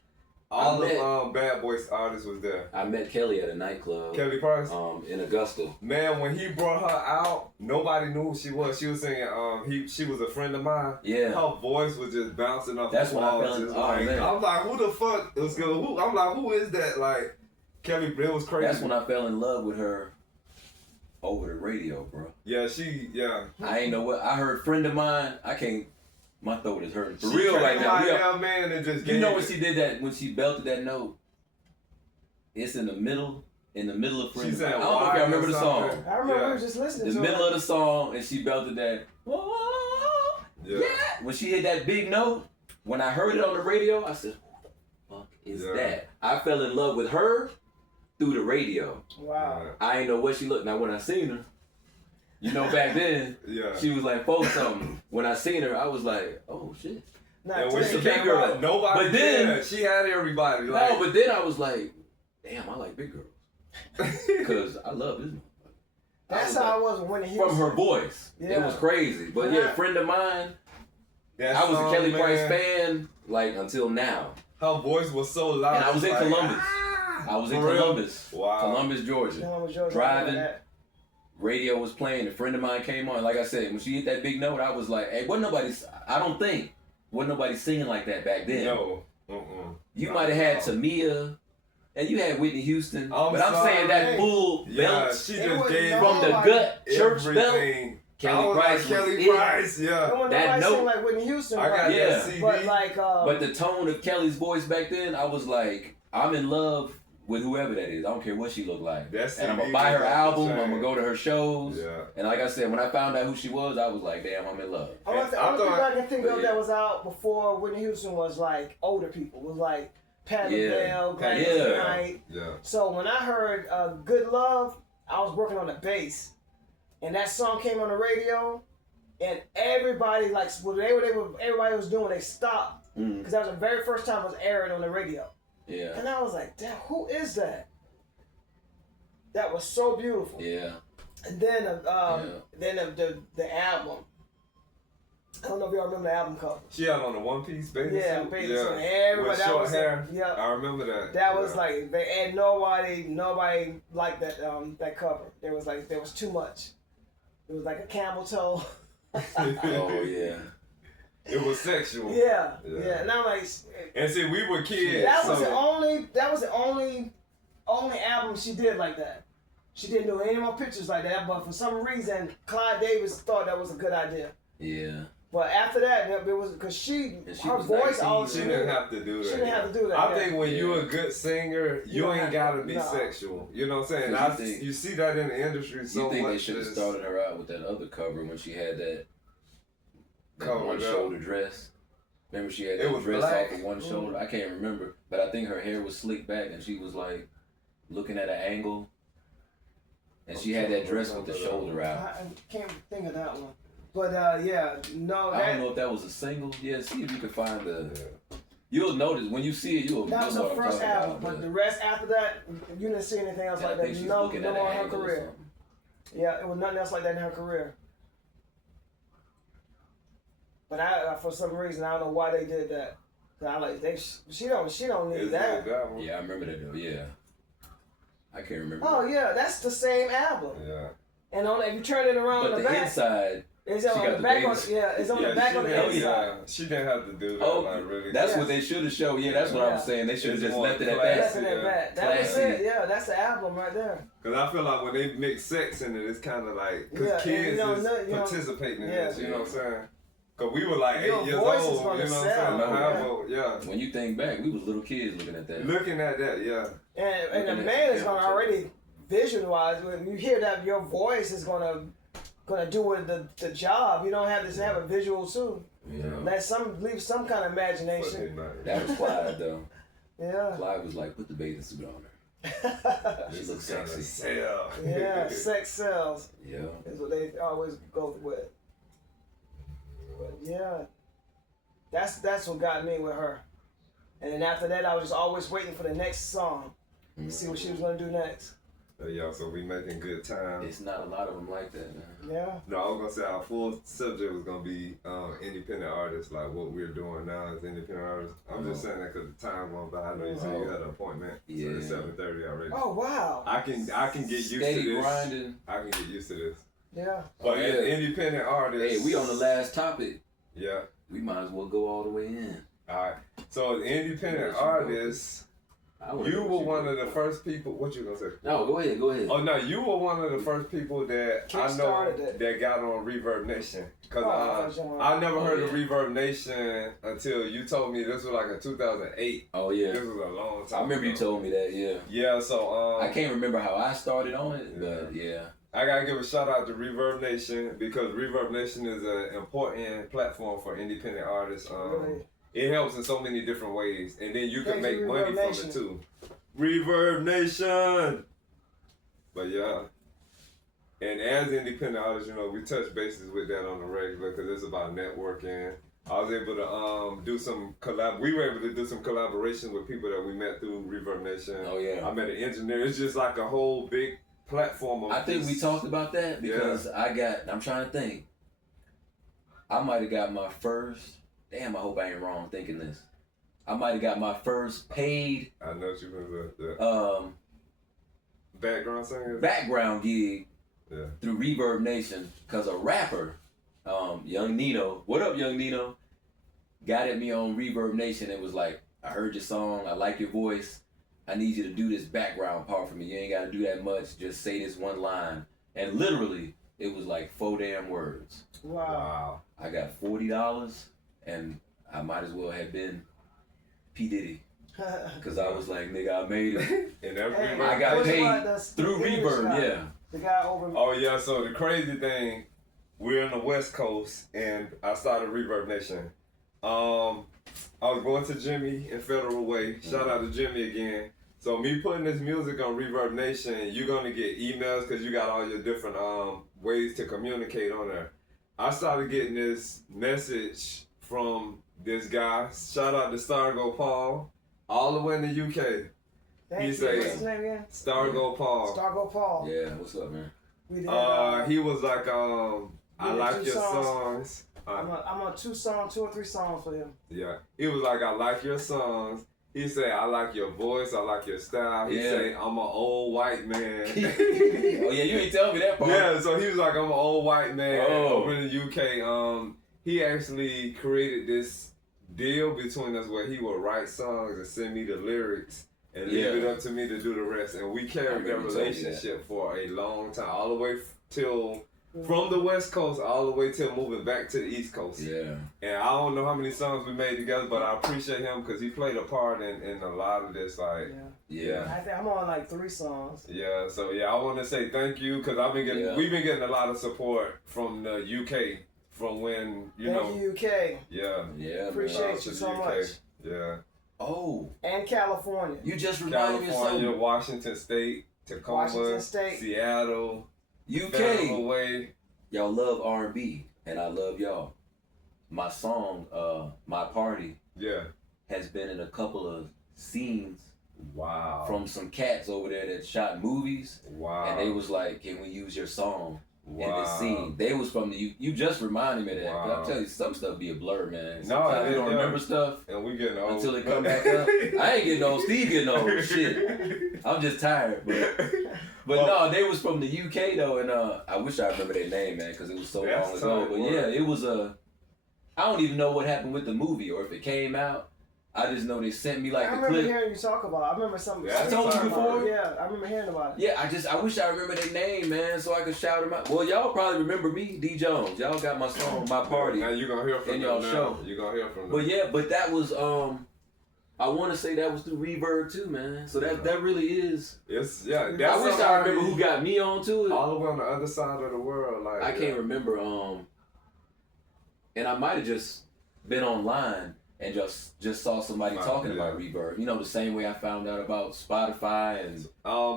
All of Bad Boys artists was there. I met Kelly at a nightclub. Kelly Price? In Augusta. Man, when he brought her out, nobody knew who she was. She was singing, she was a friend of mine. Yeah. Her voice was just bouncing off the walls. I'm like, who the fuck is gonna, I'm like, who is that? Like, Kelly, it was crazy. That's when I fell in love with her over the radio, bro. Yeah, I ain't know what, I heard friend of mine, my throat is hurting. For real right now. Man, and just you know when she did that, when she belted that note? It's in the middle of Friend of Mine. I don't know if y'all remember the song. I remember just listening to the middle of the song, and she belted that. Whoa, yeah. When she hit that big note, when I heard it on the radio, I said, who the fuck is that? I fell in love with her through the radio. Wow. I ain't know what she looked. Now when I seen her, you know, back then, she was like 4-something. When I seen her, I was like, oh shit. And when she came out, nobody but then she had everybody. Like, no, but then I was like, damn, I like big girls. Because I love this one. That's how I was when he was. From her voice. It was crazy. But yeah, friend of mine, I was a Kelly Price fan, like, until now. Her voice was so loud. And I was in Columbus. I was in Columbus. Wow. Columbus, Georgia. Driving. Radio was playing. A friend of mine came on. Like I said, when she hit that big note, I was like, hey, wasn't nobody singing like that back then. No. You might have had Tamia, and you had Whitney Houston. But I'm saying that full belt she just gave from the gut, church belt. Kelly Price. That note. Like Whitney Houston. I got that CD. But like, but the tone of Kelly's voice back then, I was like, I'm in love with whoever that is. I don't care what she look like. That's and I'm gonna it, buy her that's album. the I'm gonna same. go to her shows. Yeah. And like I said, when I found out who she was, I was like, damn, I'm in love. Only I thing thought- I can think of yeah. that was out before Whitney Houston was like older people. Was like Pat Yeah. LaBelle, Gladys Yeah. Knight. Yeah. So when I heard "Good Love," I was working on the bass, and that song came on the radio, and everybody like everybody was doing. They stopped because that was the very first time it was aired on the radio, Yeah. and I was like, "Damn, who is that?" That was so beautiful. Yeah. And then the album. I don't know if y'all remember the album cover. She had on a one piece bathing Yeah, suit. bathing suit. Everybody- With that short was hair. yeah. I remember that. That was Yeah. like and nobody liked that cover. There was too much. It was like a camel toe. Oh yeah. It was sexual. Yeah. Yeah. And I'm like, And see, we were kids. that was so the only album she did like that. She didn't do any more pictures like that, but for some reason, Clyde Davis thought that was a good idea. Yeah. But after that, it was because she her was voice 19. always. She didn't have to do that. She didn't have to do that. I yeah. think when Yeah. you're a good singer, you don't ain't have gotta to- be no. sexual. You know what I'm saying? You think- You see that in the industry so You think much. they should have just started her out with that other cover when she had that covered one up. shoulder dress? Remember she had It that was dress black. off of one shoulder? I can't remember, but I think her hair was slicked back and she was like looking at an angle. And she had that dress with the shoulder out. I can't think of that one. But yeah, no. I don't know if that was a single. Yeah, see if you can find the. Yeah. You'll notice when you see it. You'll That was know her what I'm first talking album, about. but the rest after that, you didn't see anything else and like I think that. she's No looking at more an in her angle or career. something. Yeah, it was nothing else like that in her career. But I, for some reason, I don't know why they did that. I like she don't need Is that. it that one? Yeah, I remember that though. Yeah, I can't remember. Oh yeah, that's the same album. Yeah. And if you turn it around But on the the back, inside. it's she on got the the back. babies. It's on the back she on the didn't- inside. yeah, she didn't have to do that. Oh, like, really. that's Yeah. what they should have showed. Yeah, that's what I was saying. They should have It's just more left it at classy. that. That's in that back. That was Classy. it. Yeah, that's the album right there. Because I feel like when they mix sex in it, it's kind of like, because Yeah, and kids you don't is know- you don't- participating in yeah. this, you know what I'm saying? Because we were like Your 8 years voice is old, gonna you know what I'm sound, saying? yeah. Yeah. When you think back, we was little kids looking at that. Looking at that, yeah. And the Looking at man is the gonna camera, already visualize when you hear that your voice is gonna do it the job. You don't have to have a visual too. Yeah. Leave some kind of imagination. That was Clyde though. Yeah. Clyde was like, put the bathing suit on her. She looks sexy. Sell. Yeah, sex sells Yeah. is what they always go with. But yeah, that's what got me with her. And then after that, I was just always waiting for the next song to see what she was gonna do next. Yeah, so we making good time. It's not a lot of them like that, man. Yeah. No, I was gonna say our full subject was gonna be independent artists, like what we're doing now as independent artists. I'm just saying that because the time went by. I know you said you had an appointment, so it's Yeah. 7:30 already. Oh wow. I can get used Stay to this. grinding. I can get used to this. Yeah. But Oh, as yeah. independent artists, Hey, we on the last topic. Yeah. We might as well go all the way in. All right. So as independent Yeah, artists, I wanna you know were what one you of the doing. first people. What you gonna say? No, go ahead. Go ahead. Oh no, you were one of the first people that I know Kick-started it. that got on Reverb Nation. Cause Oh, I never heard yeah. of Reverb Nation until you told me this was like in 2008. Oh yeah. This was a long time. I remember you ago. told me that. Yeah. Yeah, so I can't remember how I started on it, but yeah. I gotta give a shout out to Reverb Nation because Reverb Nation is an important platform for independent artists. Really? It helps in so many different ways, and then you can Thank make you, money Reverb from Nation. it too. Reverb Nation. But yeah, and as independent artists, you know, we touch bases with that on the regular because it's about networking. I was able to do some We were able to do some collaboration with people that we met through Reverb Nation. Oh yeah. I met an engineer. It's just like a whole big platform of I think we just- talked about that because I'm trying to think. I might have got my first. Damn, I hope I ain't wrong thinking this. I might have got my first paid I know what you meant that. Background singer. background gig Yeah. through Reverb Nation because a rapper, Young Nino, what up, Young Nino, got at me on Reverb Nation and was like, I heard your song, I like your voice, I need you to do this background part for me. You ain't got to do that much, just say this one line. And literally, it was like 4 damn words. Wow. I got $40 and I might as well have been P. Diddy. Cause I was like, nigga, I made it. And that Hey, reverb. I got which paid one? The through English reverb, guy. yeah. The guy over. Oh yeah, so the crazy thing, we're in the West Coast, and I started Reverb Nation. I was going to Jimmy in Federal Way. Shout out to Jimmy again. So me putting this music on Reverb Nation, you're gonna get emails because you got all your different ways to communicate on there. I started getting this message from this guy. Shout out to Stargo Paul, all the way in the UK. Thank He you. say- What's his name again? Stargo Paul. Stargo Paul. Yeah, what's up, man? We did. He was like, I did like 2 your songs. songs. I'm on 2 or 3 songs for him. Yeah, he was like, I like your songs. He said, I like your voice, I like your style. He Yeah. said, I'm an old white man. Oh yeah, you ain't tell me that part. Yeah, so he was like, I'm an old white man Oh. over in the UK. He actually created this deal between us where he would write songs and send me the lyrics and leave Yeah. it up to me to do the rest. And we I carried that remember you told me that. relationship for a long time, all the way till from the West Coast all the way till moving back to the East Coast. Yeah. And I don't know how many songs we made together, but I appreciate him because he played a part in a lot of this. Like, Yeah. I think I'm on like 3 songs. yeah. So yeah, I want to say thank you because we've been getting a lot of support from the UK from when Thank you, UK. yeah. Yeah, man. Appreciate to you the so UK. much. Yeah. Oh, And California. you just reminded me of California, something. Washington State, Tacoma, Washington State. Seattle, Federal UK. Way. Y'all love R&B, and I love y'all. My song, My Party, Yeah. has been in a couple of scenes Wow. from some cats over there that shot movies, wow. and they was like, can we use your song in this Wow. scene? They was from the, you just reminded me of that. 'Cause Wow. I'm telling you, some stuff be a blur, man. No, Sometimes you don't yeah. remember stuff And we getting old until it come back up. I ain't getting old, Steve getting old, shit. I'm just tired, but no, they was from the UK though, and I wish I remember their name, man, because it was so That's long ago. tight But work. yeah, it was I don't even know what happened with the movie or if it came out. I just know they sent me like I the remember clip. hearing you talk about it. I remember something. Yeah, I told you before? Yeah, I remember hearing about it. Yeah, I wish I remember their name, man, so I could shout them out. Well, y'all probably remember me, D Jones. Y'all got my song, My Party. Now you're gonna hear from in them y'all now. show. You're gonna hear from them. But yeah, but that was I want to say that was through Reverb too, man. So that really is. It's yeah. I That's I wish I somebody remember who got me onto it. all the way on the other side of the world. Like I can't remember. And I might have just been online and just saw somebody talking about Reverb. You know, the same way I found out about Spotify and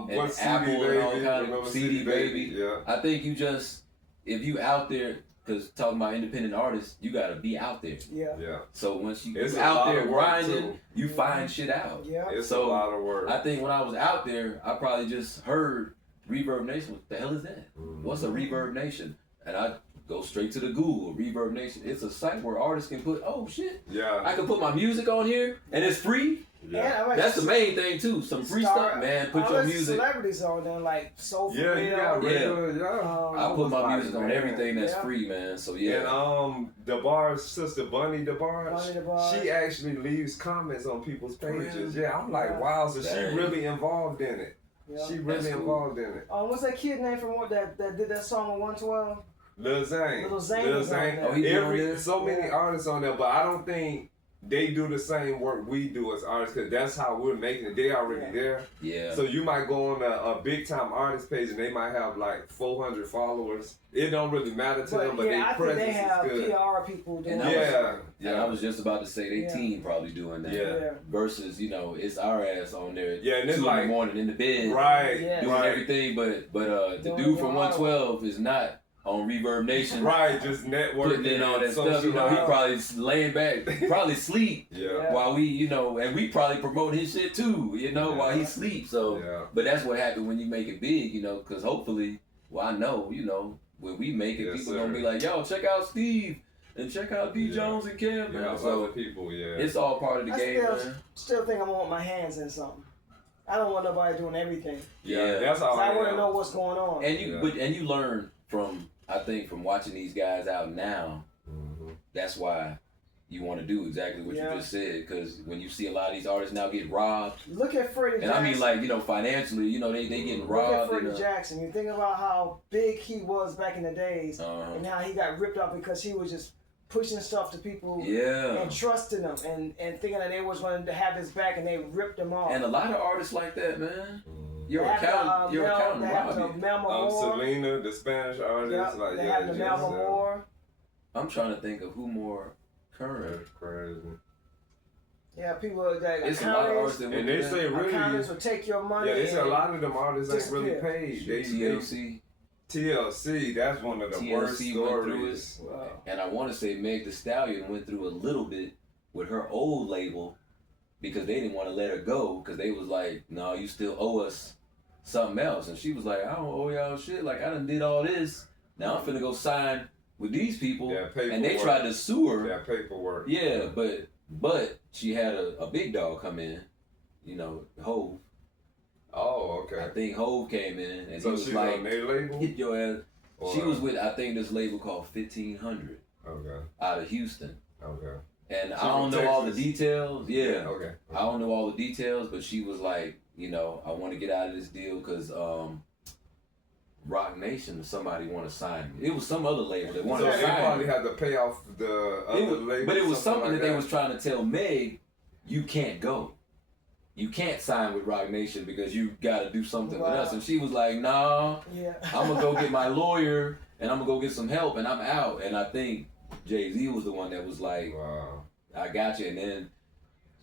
what CD Apple Baby? and all kind of Remember CD Baby. Yeah. I think you just, if you out there, because talking about independent artists, you gotta be out there. Yeah. Yeah. So once you It's a out lot there of work, grinding, too. you find shit out. Yeah. It's So, a lot of work. I think when I was out there, I probably just heard Reverb Nation. What the hell is that? Mhm. What's a Reverb Nation? And I go straight to the Google, Reverb Nation. It's a site where artists can put, oh shit, Yeah. I can put my music on here and it's free. Yeah. And That's the main thing too. Some free stuff, man. Put your music. Celebrities on there like Soulful. Yeah, you got regular. Yeah. I put my music on man. everything that's Yeah. free, man. So yeah. And DeBar's sister Bunny DeBar, Bunny DeBarge. she actually leaves comments on people's pages. Yeah, I'm like, Yeah. wow, so Dang. she really involved in it. Yeah. She really That's cool. involved in it. What's that kid name from that did that song on 112? Lil Zane. Lil Zane Lil is on Zane. there. Oh, he be on there? So many Yeah. artists on there, but I don't think they do the same work we do as artists because that's how we're making it. They already Yeah. there. Yeah. So you might go on a big time artist page and they might have like 400 followers. It don't really matter to them, but yeah, I their think presence they have is good. PR people doing And that. Yeah, And I was just about to say they Yeah. team probably doing that. Yeah. Versus, it's our ass on there Yeah, and it's 2 in like- the morning in the bed Right, Yeah. doing right, everything, but the Doing dude from your 112 is not on Reverb Nation. right. Just networking Putting in all that and stuff, he socializing. probably laying back, probably sleep Yeah, Yeah. while we, and we probably promote his shit too, while he sleeps. So, yeah. but that's what happened when you make it big, because hopefully, well, I know, when we make it, Yes, people sir. gonna be like, yo, check out Steve and check out D Yeah. Jones and Cam, man. Yeah, So other people, yeah. it's all part of the I game, man. still think I'm gonna want my hands in something. I don't want nobody doing everything. yeah, Yeah. that's all 'Cause I want to am. know what's going on. And you, Yeah. and you learn from, I think, from watching these guys out now. Mhm. That's why you want to do exactly what Yeah. you just said. Because when you see a lot of these artists now get robbed, Look at Freddie and Jackson. I mean like financially, they getting Look at robbed. Freddie And, Jackson. You think about how big he was back in the days, uh-huh. and how he got ripped off because he was just pushing stuff to people Yeah. and trusting them and thinking that they was going to have his back and they ripped them off. And a lot of artists like that, man. Your They have accountant, your accountant they have robbed you. Melma Moore. Selena, the Spanish artist, Yep, like they yeah, have the Melma Moore. I'm trying to think of who more current. That's crazy. Yeah, people that It's a lot of artists that And went they through say that. really, accountants will take your money. yeah, they say a and- lot of them artists ain't really disappear. paid. They TLC. TLC, that's one of the worst TLC went through it. stories. Wow. And I want to say Meg Thee Stallion went through a little bit with her old label because they didn't want to let her go because they was like, no, you still owe us something else. And she was like, I don't owe y'all shit. Like, I done did all this. Now I'm finna go sign with these people. Yeah, paperwork. And they tried to sue her. Yeah, paperwork. Yeah, but she had a big dog come in, you know, Hove. Oh, I okay. think Hove came in and So he was she's like, on their label? hit your ass. Or- She was with, I think, this label called 1500 Okay, out of Houston. okay. And She I don't from know all the Texas? details. Yeah. Okay. I don't know all the details, but she was like, you know, I want to get out of this deal because Rock Nation or somebody want to sign me. It was some other label that So wanted to they sign probably me. had to pay off the other label. But it was something like that they was trying to tell Meg, you can't go. You can't sign with Rock Nation because you got to do something with Wow. us. And she was like, nah, Yeah. I'm going to go get my lawyer and I'm going to go get some help and I'm out. And I think Jay-Z was the one that was like, Wow. I got you. And then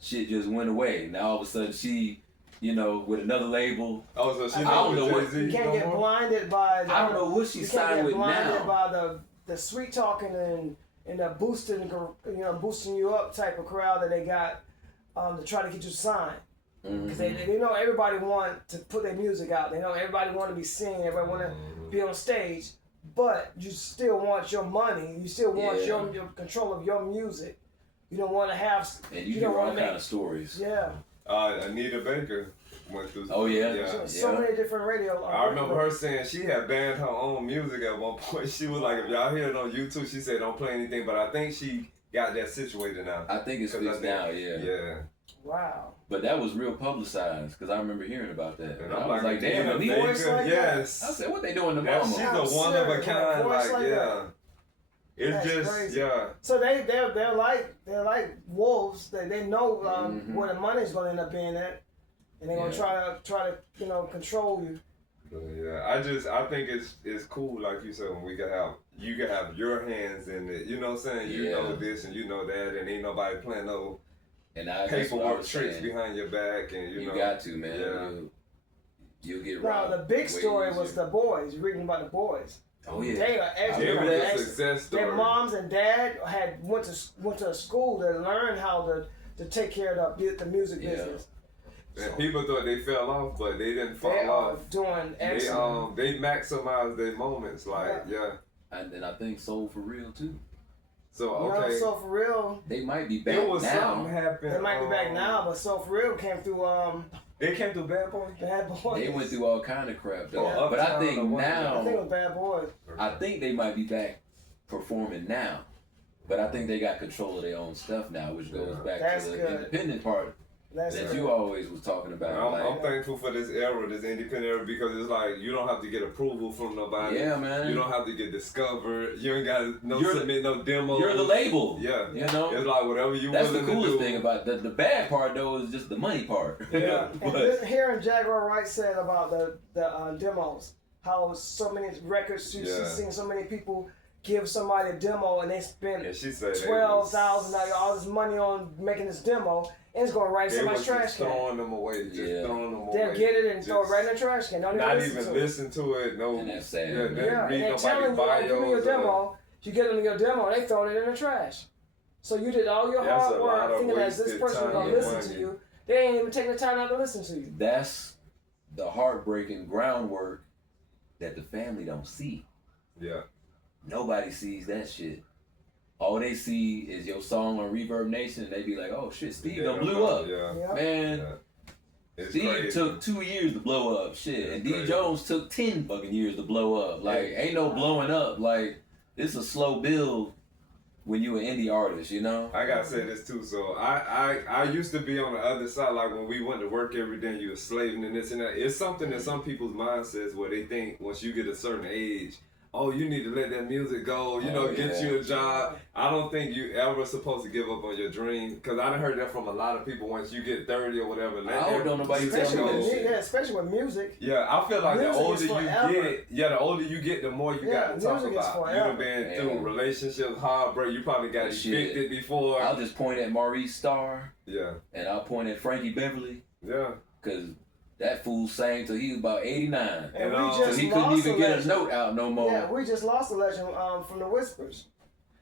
shit just went away. Now all of a sudden she, you know, with another label. Oh, so she I don't know with what- Jay-Z You can't no get more? blinded by. I don't know what she you can't signed get with blinded now. by the sweet talking and the boosting you up type of crowd that they got to try to get you signed. Because Mhm. they know everybody want to put their music out. They know everybody want to be seen. Everybody want to be on stage. But you still want your money. You still want Yeah. your control of your music. You don't want to have. And you don't hear all wanna kind of stories. Yeah. Anita Baker went through. Oh, yeah? Yeah. So many different radio. I remember her saying she had banned her own music at one point. She was like, if y'all hear it on YouTube, she said don't play anything. But I think she got that situated now. I think it's 'Cause I fixed think- now, yeah. Yeah. Wow. But that was real publicized because I remember hearing about that. And I I'm was like, damn, Anita Anita. voice like that? yes. I said, what they doing to That mama? she's Yeah, a one of a serious, kind, voice like like yeah. that. It's That's just crazy. yeah. So they're like wolves. They know where the money's going to end up being at, and they're going to try to control you. Yeah, I think it's cool, like you said, when you can have your hands in it. You know what I'm saying? You know this and you know that, and ain't nobody playing no And that's what I paperwork was tricks saying. behind your back, and you know. got to, man. Yeah. You'll get Now robbed. the big way story was easier. the boys. You're reading about the boys. Oh, yeah. They are It extra. was a extra. success story. Their moms and dad went to a school to learn how to take care of the music Yeah. business. And people thought they fell off, but they didn't fall They are off. doing excellent. They maximized their moments, like yeah. And I think Soul for Real, too. So You know, okay, So For Real, They might be back it was now. something happened. they might be back now, but So For Real came through They came through Bad Boy. Bad Boys. They went through all kind of crap, though. Yeah. But I Uptown think or what? I think it now, was Bad Boys. I think they might be back performing now. But I think they got control of their own stuff now, which goes back That's to the good. independent part That's that good. you always was talking about. I'm thankful for this era, this independent era, because it's like you don't have to get approval from nobody. Yeah, man. You don't have to get discovered. You ain't got to You're submit no demos. You're the label. Yeah. You know? It's like whatever you That's the willing to coolest do. thing about the bad part, though, is just the money part. Yeah. And But hearing Jaguar Wright said about the demos, how so many records, she's Yeah. seen so many people give somebody a demo and they spend And she said $12,000, all this money on making this demo, and it's going right in they somebody's was trash just can. throwing them away, Yeah. throwing them away. They'll get it and Just throw it right in the trash can. Don't even not listen even to it. listen to it. No. And that's sad. Yeah, Yeah, they Yeah, read and they nobody telling you, bios. give me your or- demo. You get them your demo, they throw it in the trash. So you did all your That's hard a lot work of thinking that this wasted person was time going and to listen money. to you. They ain't even taking the time out to listen to you. that's the heartbreaking groundwork that the family don't see. Yeah. Nobody sees that shit. All they see is your song on Reverb Nation, and they be like, "Oh shit, Steve done blew up, Yeah. Yeah. man." Yeah. It's Steve crazy. took 2 years to blow up, shit, It's and D crazy. Jones took 10 fucking years to blow up. Like, ain't no blowing up. Like, it's a slow build when you an indie artist, you know. I gotta say this too. So I used to be on the other side, like when we went to work every day, and you were slaving and this and that. It's something in some people's mindsets where they think once you get a certain age, oh, you need to let that music go, you know, get you a job. I don't think you ever supposed to give up on your dream, because I done heard that from a lot of people. Once you get 30 or whatever, I don't know nobody tell me that. Yeah, especially with music. Yeah, I feel like music the older you get, the more you got to talk about. You done been through relationships, heartbreak. You probably got evicted before. I'll just point at Maurice Starr. Yeah. And I'll point at Frankie Beverly. Yeah. Because that fool sang till he was about 89. And so he couldn't even get a note out no more. Yeah, we just lost a legend from the Whispers.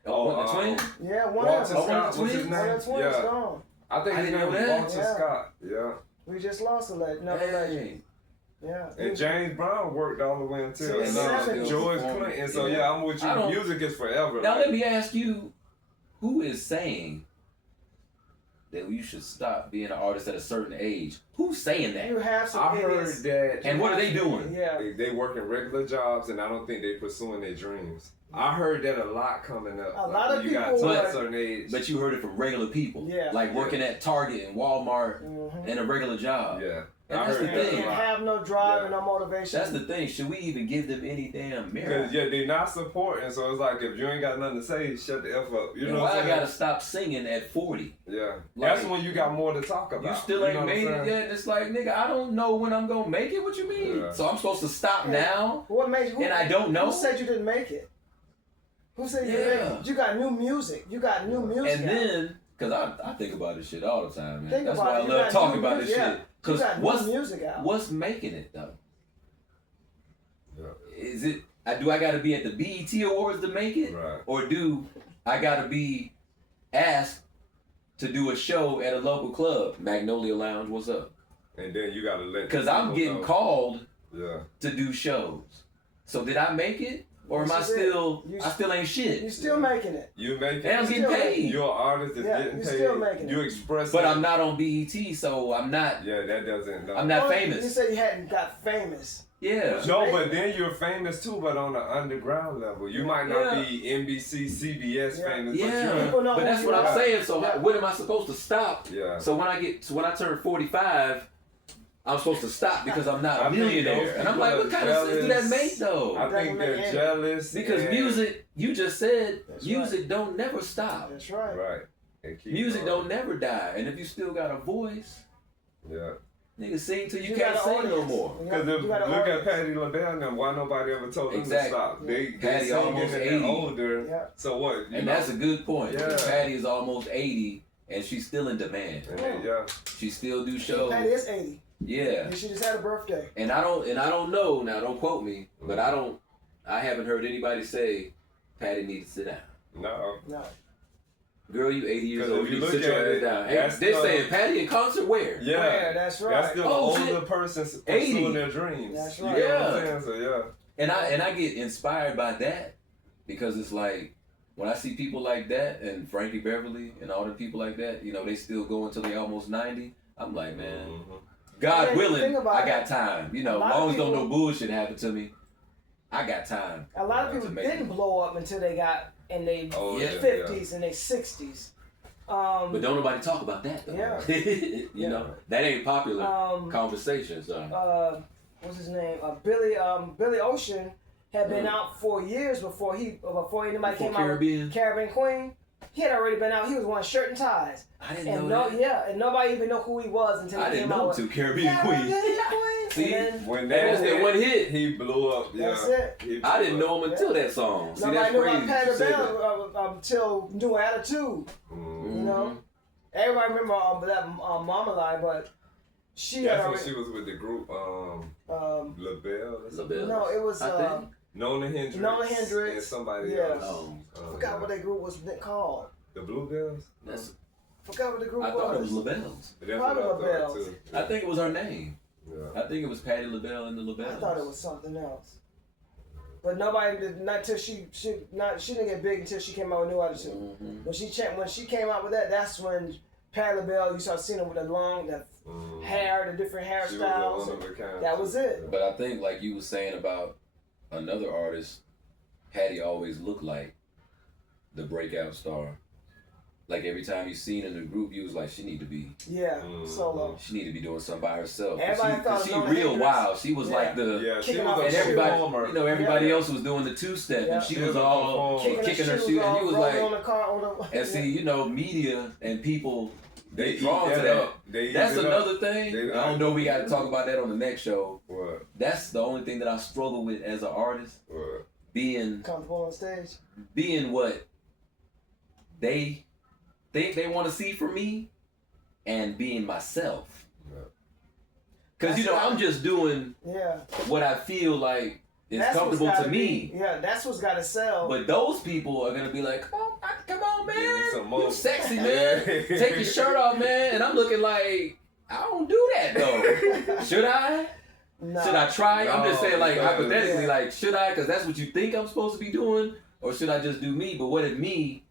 Oh, the twin? Yeah, one Walter of them. Scott, what's his name? One of the twins gone. I think his name was Walter Scott. Yeah. We just lost another legend. Yeah. And James Brown worked all the way until George Clinton. So yeah, I'm with you. Music is forever. Now let me ask you, who is saying that you should stop being an artist at a certain age? Who's saying that? You have some I heard that. And what are they doing? Yeah. They working regular jobs, and I don't think they pursuing their dreams. I heard that a lot coming up. A lot of people got to a certain age. But you heard it from regular people. Yeah. Like working at Target and Walmart and a regular job. Yeah. And that's the thing. And have no drive and no motivation. That's the thing. Should we even give them any damn merit? Because they're not supporting. So it's like, if you ain't got nothing to say, shut the F up. You know what I'm saying? I gotta stop singing at 40. Yeah. Like, that's when you got more to talk about. You still ain't made it yet. It's like, nigga, I don't know when I'm gonna make it. What you mean? Yeah. So I'm supposed to stop now? What made you? And I don't know. Who said you didn't make it? Who said you didn't make it? You got new music. You got new music. And then, because I think about this shit all the time, man. That's why I you love talking about this shit. Because what's making it, though? Yeah. Is it, do I got to be at the BET Awards to make it? Right. Or do I got to be asked to do a show at a local club? Magnolia Lounge, what's up? And then you got to let. Because I'm getting called to do shows. So did I make it? Or am I still ain't shit? You still making it. You making it. And I'm getting paid. You're an artist that's getting paid. Still making it. You express But I'm not on BET, so I'm not. Yeah, that doesn't. I'm not famous. You said you hadn't got famous. Yeah. No, but then you're famous too, but on the underground level. You might not be NBC, CBS famous. Yeah. But that's what I'm saying. So what am I supposed to stop? Yeah. So when I turn 45, I'm supposed to stop because I'm not a millionaire. And I'm like, what kind of sense do that make though? I think they're jealous. Because music, you just said, music don't never stop. That's right. Right. Music don't never die. And if you still got a voice, nigga, sing till you can't sing no more. Because look at Patti LaBelle and why nobody ever told them to stop. They Patty almost 80. Older. Yeah. So what? And that's a good point. Yeah. Patty is almost 80 and she's still in demand. She still do shows. Patty is 80. Yeah. She just had a birthday. And I don't know, now don't quote me, but I haven't heard anybody say Patty needs to sit down. No. Girl, you 80 years old, you need to sit your ass down. They're saying Patty in concert where? Yeah. Where? That's right. That's still an older person pursuing their dreams. That's right. You know what I'm saying? So And I get inspired by that because it's like when I see people like that and Frankie Beverly and all the people like that, you know, they still go until they almost 90. I'm like, man, God willing, I got time. You know, as long as don't no bullshit happen to me, I got time. A lot of people didn't blow up until they got in their 50s and their 60s. But don't nobody talk about that though. Yeah. you know, that ain't popular conversation. So. What's his name? Billy Ocean had been out for years before anybody came out with Caribbean Queen. He had already been out. He was wearing shirt and ties. I didn't know that. Yeah, and nobody even know who he was until he came out with Caribbean Queen. See, when that was one hit, he blew up. That's it. I didn't know him until that song. See, nobody that's knew crazy. about Patti LaBelle until New Attitude. You know, everybody remember that Mama Line, but she. That's when she was with the group LaBelle. No, it was. Nona Hendrix and somebody else. Forgot what that group was called. The Bluebells? Forgot what the group was. I thought it was LaBelle's. Probably LaBelle's. I think it was her name. Yeah. I think it was Patti LaBelle and the LaBelle's. I thought it was something else. But nobody did not till she didn't get big until she came out with New Attitude. When she came out with that, that's when Patti LaBelle, you started seeing her with the long hair, the different hairstyles. That was it. But I think like you was saying about another artist, Patty always looked like the breakout star. like every time you seen in the group, you was like, she need to be solo. She need to be doing something by herself. Everybody thought she no real hindrance. wild. She was like the she Kicking was off a and everybody, performer. you know, everybody else was doing the two-step, and she was all kicking her shoe, and you was like, on the car, and see, you know, media and people, they drawn eat to that that. up. They eat That's it another up. thing. They- I don't know. We got to talk about that on the next show. What? That's the only thing that I struggle with as an artist, What? being comfortable on stage. being what they think they want to see from me, and being myself. Because, you know, I'm just doing what I feel like is comfortable to me. That's what's got to sell. But those people are going to be like, come on, Give me man. some more. You sexy, man. Take your shirt off, man. And I'm looking like, I don't do that, though. Should I? No. Should I try? I'm just saying, like, because- hypothetically, like, should I? Because that's what you think I'm supposed to be doing. Or should I just do me? But what if me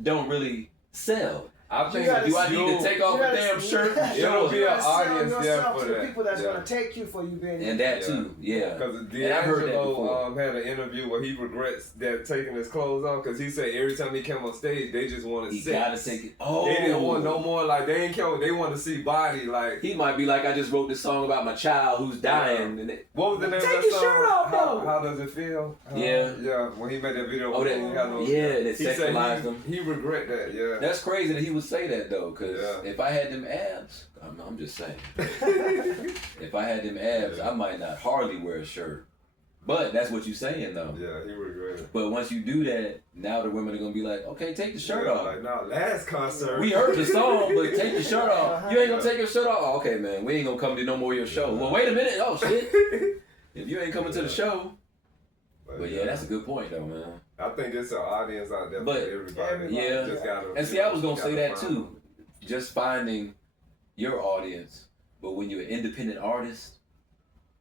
don't really sell? I think gotta- Do I need to take off a damn shirt and It'll show be it? an audience there for to the that. people that's going to take you for you being And that too, yeah. Because And I heard that D'Angelo before. had an interview where he regrets that taking his clothes off because he said every time he came on stage, they just wanted He sex. gotta take it. Oh, They didn't want no more, like, they ain't care. They want to see body, like. He might be like, I just wrote this song about my child who's dying. And What was the name Take of that your song? shirt off, though. How does it feel? Yeah. Yeah, when he made that video. Oh, that- he had no, yeah, that he said sexualized him. He regret that, yeah. That's crazy that he would say that though, because Yeah. if I had them abs, I'm just saying, if I had them abs, I might not hardly wear a shirt. But that's what you're saying though. Yeah, he regretted. But once you do that, now the women are gonna be like, okay, take the shirt off. Like, nah, last concert. We heard the song, but take your shirt off. Uh-huh. You ain't gonna take your shirt off? Oh, okay, man, we ain't gonna come to no more of your show. Well, wait a minute. Oh, shit. If you ain't coming to the show. But yeah, that's a good point though, man. I think it's an audience out there But- for everybody. Yeah. Just gotta, And see, I was gonna gotta say that find too. them. Just finding your audience. But when you're an independent artist,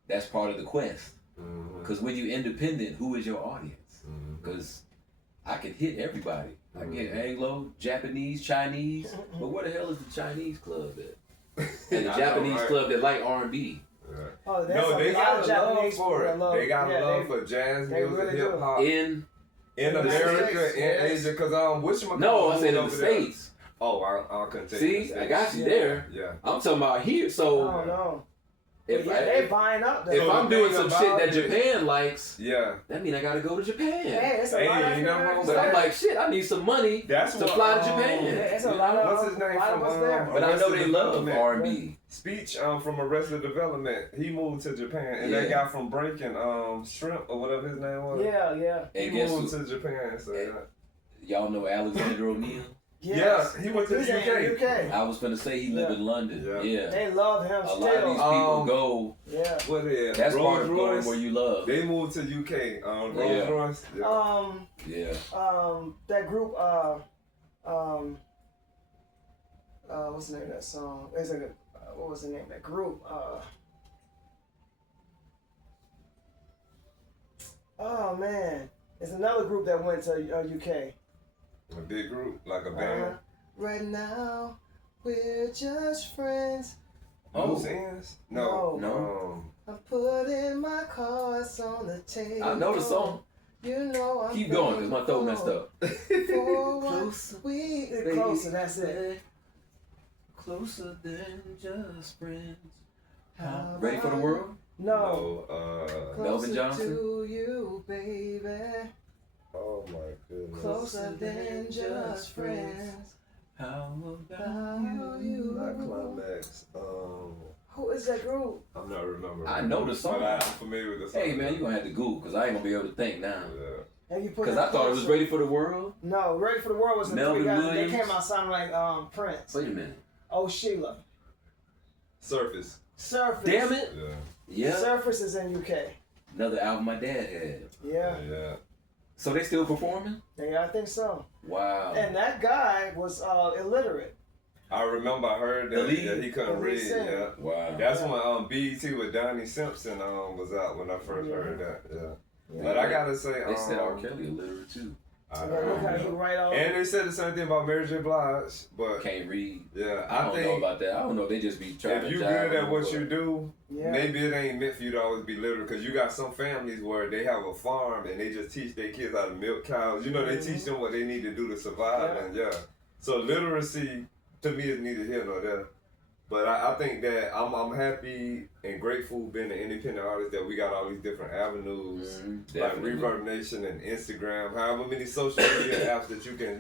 that's part of the quest. Mhm. Because when you're independent, who is your audience? Mhm. Because I can hit everybody. I get Mhm. Anglo, Japanese, Chinese. But where the hell is the Chinese club at? And the I know, Japanese right? club that like R&B. Yeah. Oh, there's No, they a lot got of a Japanese love for it. people that They got a love they- for jazz they music, really do. hip hop In in the America, States, in yes. Asia. Because whatchamacallit no, I said in the over there. States. Oh, I couldn't take See, the I got States. you there. Yeah. I'm talking about here. So Oh no. if yeah, I, they buying up though. if So I'm the doing thing some shit about that it- Japan likes, Yeah. that mean I gotta go to Japan. Hey, it's a Hey, lot of ain't nothing wrong with But that. I'm like, shit, I need some money That's to what, fly to Yeah, Japan. it's a lot of What's his name a lot of from, us there. But I know they Arrested love Development. R&B. Speech from Arrested Development. He moved to Japan, and Yeah. that guy from Breaking Shrimp or whatever his name was. Yeah. He And guess moved who? to Japan. So yeah. Y'all know Alexander O'Neal? Yes. Yeah, he went to the He's in UK. UK. I was finna say he lived in London. Yeah. Yeah. They love him A still. lot of these people Um, go. Yeah. What is That's part Rolls of going Royce? where you love. They moved to UK. Rolls Yeah. Royce. Yeah. Yeah. That group. What's the name of that song? Is it? What was the name of that group? Oh man, it's another group that went to UK. A big group, like a band. Right now, we're just friends. Loose ends? No. No. I'm putting my cards on the table. I know the song. You know I'm Keep going, because my throat messed up. Closer. Closer, that's it. Closer than just friends. Ready for the world? No. No. Melvin Closer Johnson? to you, baby. Oh my goodness. Closer than just friends. How about How you? Not Climax. Who is that group? I'm not remembering. I know the song. But I'm familiar with the song. Hey man, you're gonna have to Google, because I ain't gonna be able to think now. Yeah. And you put Because that I thought it was Closer. Ready for the World. No, Ready for the World was the Melvin three guys. Williams. They came out sounding like Prince. Wait a minute. Oh, Sheila. Surface. Surface. Damn it. Yeah. Yeah. Surface is in UK. Another album my dad had. Yeah. Yeah. So they still performing? Yeah, I think so. Wow. And that guy was illiterate. I remember I heard The that, lead? that he couldn't The lead read. singer. Yeah. Wow. That's when BET with Donnie Simpson was out when I first heard that. Yeah. Yeah. But I gotta say, They said R. Kelly illiterate too. I Yeah, don't look how he know. write all. And they said the same thing about Mary J. Blige, but Can't read. yeah, I I don't know think about that. I don't know. They just be trying if to you jive good at them, what but- you do, Yeah. maybe it ain't meant for you to always be literate. Because you got some families where they have a farm and they just teach their kids how to milk cows. You know, they teach them what they need to do to survive. Yeah. And yeah, So literacy to me is neither here nor there. But I think that I'm happy and grateful being an independent artist that we got all these different avenues, like Reverb Nation and Instagram, however many social media apps that you can,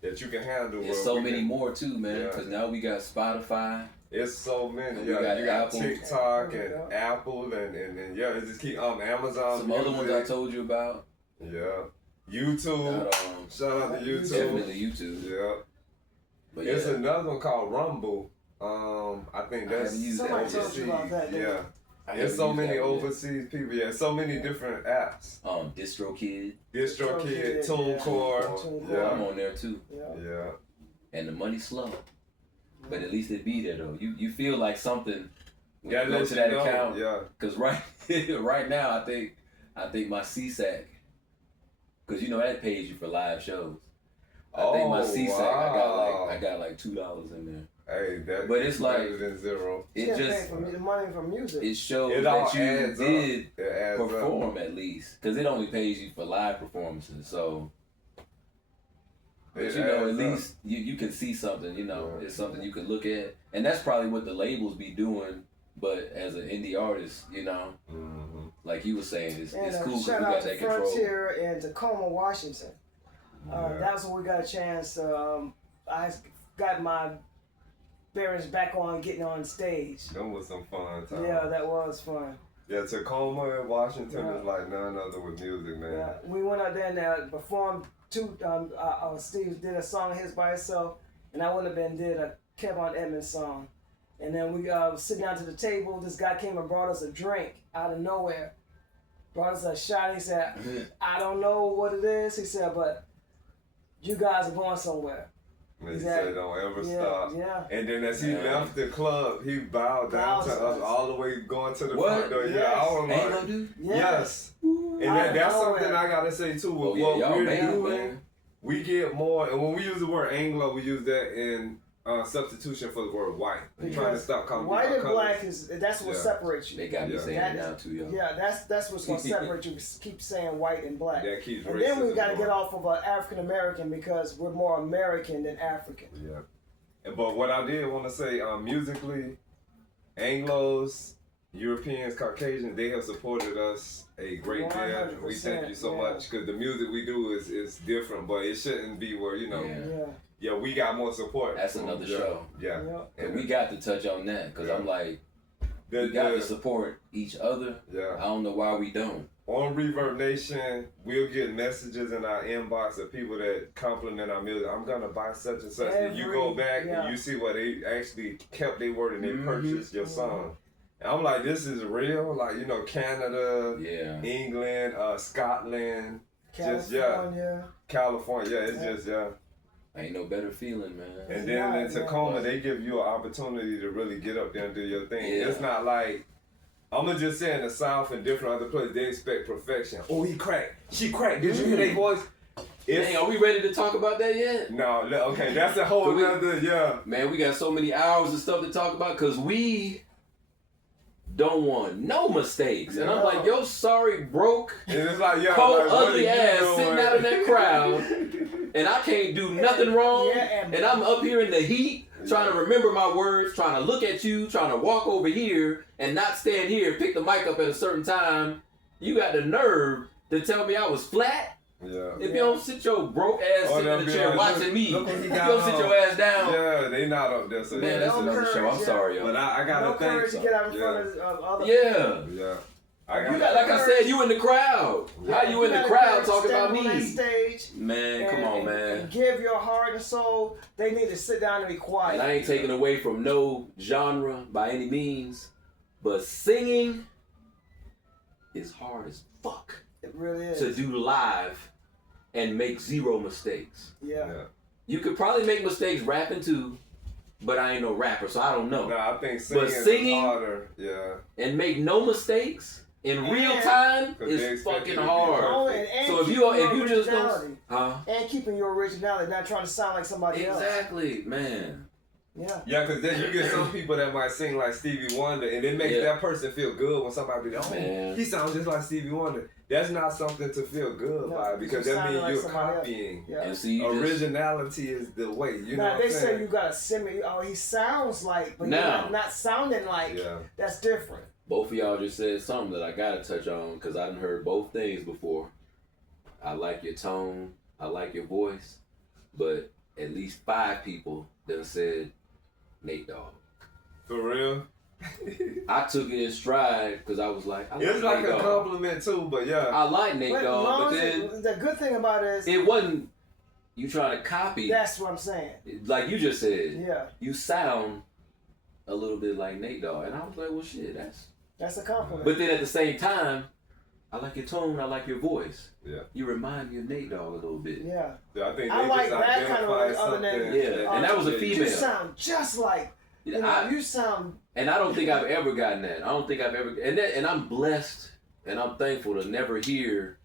that you can handle. There's so many more too, man, because now we got Spotify. It's so many. You got Apple, TikTok and Apple and it just keep Amazon. Some other ones I told you about. Yeah. YouTube. Shout out to YouTube. Definitely YouTube. Yeah. But it's another one called Rumble. I think that's somebody told you about that. Yeah. There's so many overseas people. Yeah, so many different apps. DistroKid, TuneCore. Yeah, I'm on there too. Yeah. And the money's slow, but at least it be there though. You feel like something. When you go to that account. Yeah. Cause right now I think my CSAC, cause that pays you for live shows. I think my CSAC I got like $2 in there. Hey, but it's like better than zero. It just the money from music. It shows that you did perform at least, because it only pays you for live performances. So, but at least you can see something. It's something you can look at, and that's probably what the labels be doing. But as an indie artist, like you were saying, it's cool because we got that control. Frontier in Tacoma, Washington. That's when we got a chance. I got my bearings back on getting on stage. That was some fun time. Yeah, that was fun. Yeah, Tacoma and Washington is like none other with music, man. Yeah, we went out there and performed Steve did a song of his by himself, and I went up and did a Kevin Edmonds song. And then we sit down to the table. This guy came and brought us a drink out of nowhere. Brought us a shot. He said, I don't know what it is. He said, but you guys are going somewhere. And he said, don't ever stop. Yeah. And then as he left the club, he bowed down to us all the way going to the front door. Yes. Yeah, I was like, no dude? Yes. And that's something I got to say too. With what we're doing, we get more, and when we use the word Anglo, we use that in substitution for the word white. We're trying to stop calling white and colors. black that's what separates you. They got me saying that now too, yo. Yeah, that's what's gonna separate you. Keep saying white and black. That keeps and then we gotta get off of African American because we're more American than African. Yeah. But what I did want to say, musically, Anglos, Europeans, Caucasians, they have supported us a great deal. We thank you so much because the music we do is different, but it shouldn't be where Yeah, we got more support. That's another show. Yeah. And we got to touch on that because I'm like, we got to support each other. Yeah. I don't know why we don't. On Reverb Nation, we'll get messages in our inbox of people that compliment our music. I'm going to buy such and such. And you go back and you see what they actually kept their word and they purchased your song. And I'm like, this is real. Like, Canada, England, Scotland. California. California. It's just, Ain't no better feeling, man. And then in Tacoma, they give you an opportunity to really get up there and do your thing. Yeah. It's not like, I'm going to just say in the South and different other places, they expect perfection. Oh, he cracked. She cracked. Did you hear their voice? Dang, are we ready to talk about that yet? No, okay, that's a whole nother, Man, we got so many hours of stuff to talk about because we don't want no mistakes. And I'm like, yo, sorry, broke, and it's like, cold, ugly ass sitting out in that crowd. And I can't do nothing wrong, and I'm up here in the heat, trying to remember my words, trying to look at you, trying to walk over here, and not stand here, pick the mic up at a certain time. You got the nerve to tell me I was flat? Yeah. If you don't sit your broke ass sitting in the chair watching me, you don't sit your ass down. Yeah, they not up there. So man, that's another show. I'm sorry, yo. But I gotta thank courage to get out in front of other people. Yeah. You got, like I said, you in the crowd. How you in the crowd talking about me? On stage man, come on, man. And give your heart and soul. They need to sit down and be quiet. And I ain't taking away from no genre by any means, but singing is hard as fuck. It really is. To do live and make zero mistakes. Yeah. You could probably make mistakes rapping too, but I ain't no rapper, so I don't know. No, I think singing is harder. And make no mistakes in real time is fucking hard. So if you just don't, and keeping your originality, not trying to sound like somebody else. Exactly, man. Yeah. Yeah, because then you get some people that might sing like Stevie Wonder, and it makes that person feel good when somebody be like, oh, he sounds just like Stevie Wonder. That's not something to feel good by, because that means you're copying. Yeah. And see, originality is the way. You know what they I'm saying? say you got to similar. Oh, he sounds like, but you're not sounding like. Yeah. That's different. Both of y'all just said something that I gotta touch on because I done heard both things before. I like your tone, I like your voice, but at least 5 people done said Nate Dogg. For real? I took it in stride because I was like, it's like a compliment too, but yeah. I like Nate Dogg, but then the good thing about it is it wasn't you trying to copy. That's what I'm saying. Like you just said, yeah, you sound a little bit like Nate Dogg, and I was like, well, shit, that's a compliment. But then at the same time, I like your tone, I like your voice. Yeah. You remind me of Nate Dogg a little bit. Yeah. I think I like that kind of other something. than and that was a female. You sound just like. You know, you sound. And I don't think I've ever gotten that. I don't think I've ever. And I'm blessed and I'm thankful to never hear,